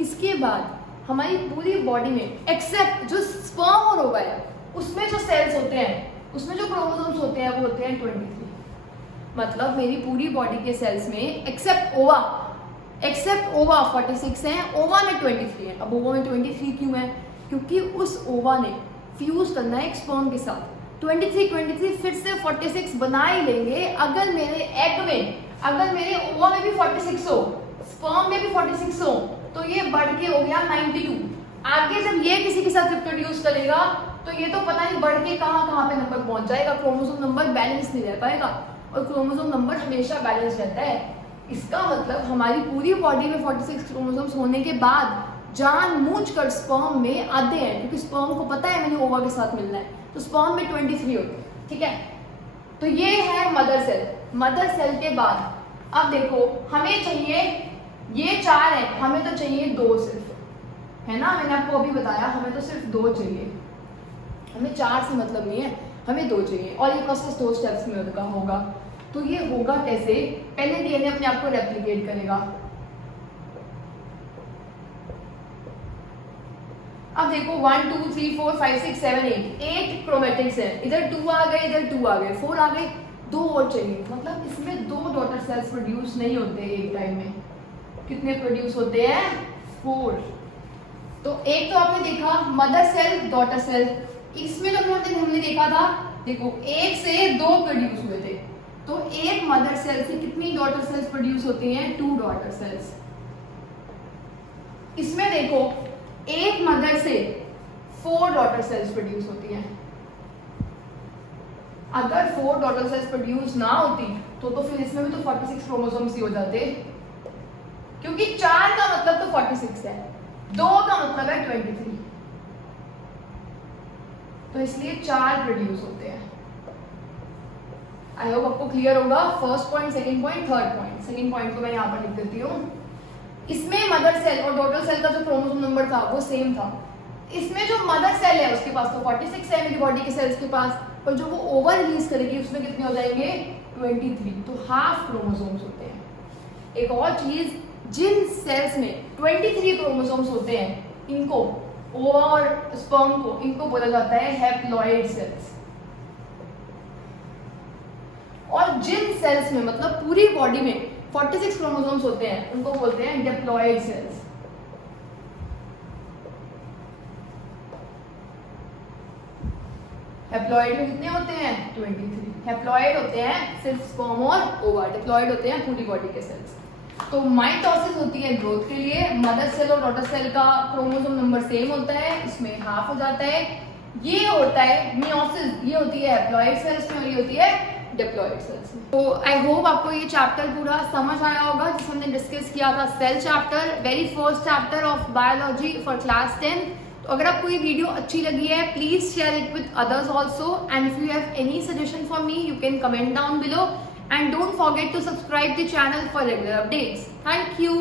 इसके बाद हमारी पूरी बॉडी में एक्सेप्ट जो स्पर्म और ओवा है उसमें जो सेल्स होते हैं, उसमें जो क्रोमोसोम्स होते हैं वो होते हैं 23। मतलब मेरी पूरी बॉडी के सेल्स में एक्सेप्ट ओवा 46 है, ओवा में 23 है। अब ओवा में 23 क्यों है? क्योंकि उस ओवा ने फ्यूज करना है एक स्पर्म के साथ। 23 फिर से 46 बना ही लेंगे। अगर मेरे एग में, अगर मेरे ओवा में भी 46 हो, स्पर्म में भी 46 हो, तो ये बढ़ के हो गया 92। आगे जब ये किसी के साथ रिप्रोड्यूस करेगा तो ये तो पता नहीं बढ़ के कहाँ कहाँ पे नंबर पहुंच जाएगा। क्रोमोसोम नंबर बैलेंस नहीं रह पाएगा, और क्रोमोसोम नंबर हमेशा बैलेंस रहता है। इसका मतलब हमारी पूरी बॉडी में 46 क्रोमोसोम्स होने के बाद जानबूझकर स्पर्म में आधे हैं, क्योंकि स्पर्म को पता है मैंने ओवा के साथ मिलना है, तो स्पर्म में 23 होते हैं। ठीक है, तो ये है मदर सेल। मदर सेल के बाद अब देखो हमें चाहिए, ये 4 है, हमें तो चाहिए 2 सिर्फ, है ना। मैंने आपको अभी बताया हमें तो सिर्फ 2 चाहिए, हमें 4 से मतलब नहीं है, हमें 2 चाहिए। और ये प्रोसेस 2 स्टेप्स में होगा। तो ये होगा कैसे, पहले डीएनए अपने आप को रेप्लिकेट करेगा। अब देखो 1 2 3 4 5 6 7 8 क्रोमेटिड्स हैं, इधर 2 आ गए, इधर 2 आ गए, 4 आ गए, 2 और चाहिए। मतलब इसमें 2 डॉटर सेल्स प्रोड्यूस नहीं होते एक टाइम में। कितने प्रोड्यूस होते हैं? 4। तो एक तो आपने देखा मदर सेल, डॉटर सेल। इसमें जो हमने देखा था, देखो 1 से 2 प्रोड्यूस हुए थे, तो एक मदर सेल से कितनी डॉटर सेल्स प्रोड्यूस होती हैं? 2 डॉटर सेल्स। इसमें देखो एक मदर से 4 डॉटर सेल्स प्रोड्यूस होती हैं। अगर 4 डॉटर सेल्स प्रोड्यूस ना होती तो फिर इसमें भी तो 46 क्रोमोसोम्स ही हो जाते, क्योंकि 4 का मतलब तो 46 है, 2 का मतलब है 23, तो इसलिए 4 प्रोड्यूस होते हैं। आई होप आपको क्लियर होगा। First point, second point, third point. Second point को मैं यहाँ पर लिख देती हूँ। इसमें मदर सेल और डॉटर सेल का जो क्रोमोसोम नंबर था वो सेम था। इसमें जो मदर सेल है उसके पास तो 46 है मेरी बॉडी के सेल्स के पास, और जो वो ओवर रिलीज करेगी उसमें कितने हो जाएंगे? 23। तो हाफ क्रोमोसोम्स होते हैं। एक और चीज, जिन सेल्स में 23 क्रोमोसोम्स होते हैं, इनको ओवा और स्पर्म को, इनको बोला जाता है हैप्लॉइड सेल्स। और जिन सेल्स में, मतलब पूरी बॉडी में 46 क्रोमोसोम्स होते हैं, उनको बोलते हैं डिप्लॉइड सेल्स। हैप्लॉइड में कितने होते हैं? 23। हैप्लॉइड होते हैं सिर्फ स्पर्म और ओवा, डिप्लॉइड होते हैं पूरी बॉडी के सेल्स। तो माइटोसिस होती है ग्रोथ के लिए। मदर सेल और डॉटर सेल का क्रोमोसोम नंबर सेम होता है, इसमें हाफ हो जाता है। ये होता है मियोसिस, ये होती है हैप्लॉइड सेल्स में, और ये होती है डिप्लॉइड सेल्स में। तो आई होप आपको ये चैप्टर पूरा समझ आया होगा, जिसे हमने डिस्कस किया था cell chapter, very first chapter of biology for class 10। तो अगर आपको ये वीडियो अच्छी लगी है, please share it with others also, and if you have any suggestion for me you can comment down below, and don't forget to subscribe the channel for regular updates. Thank you.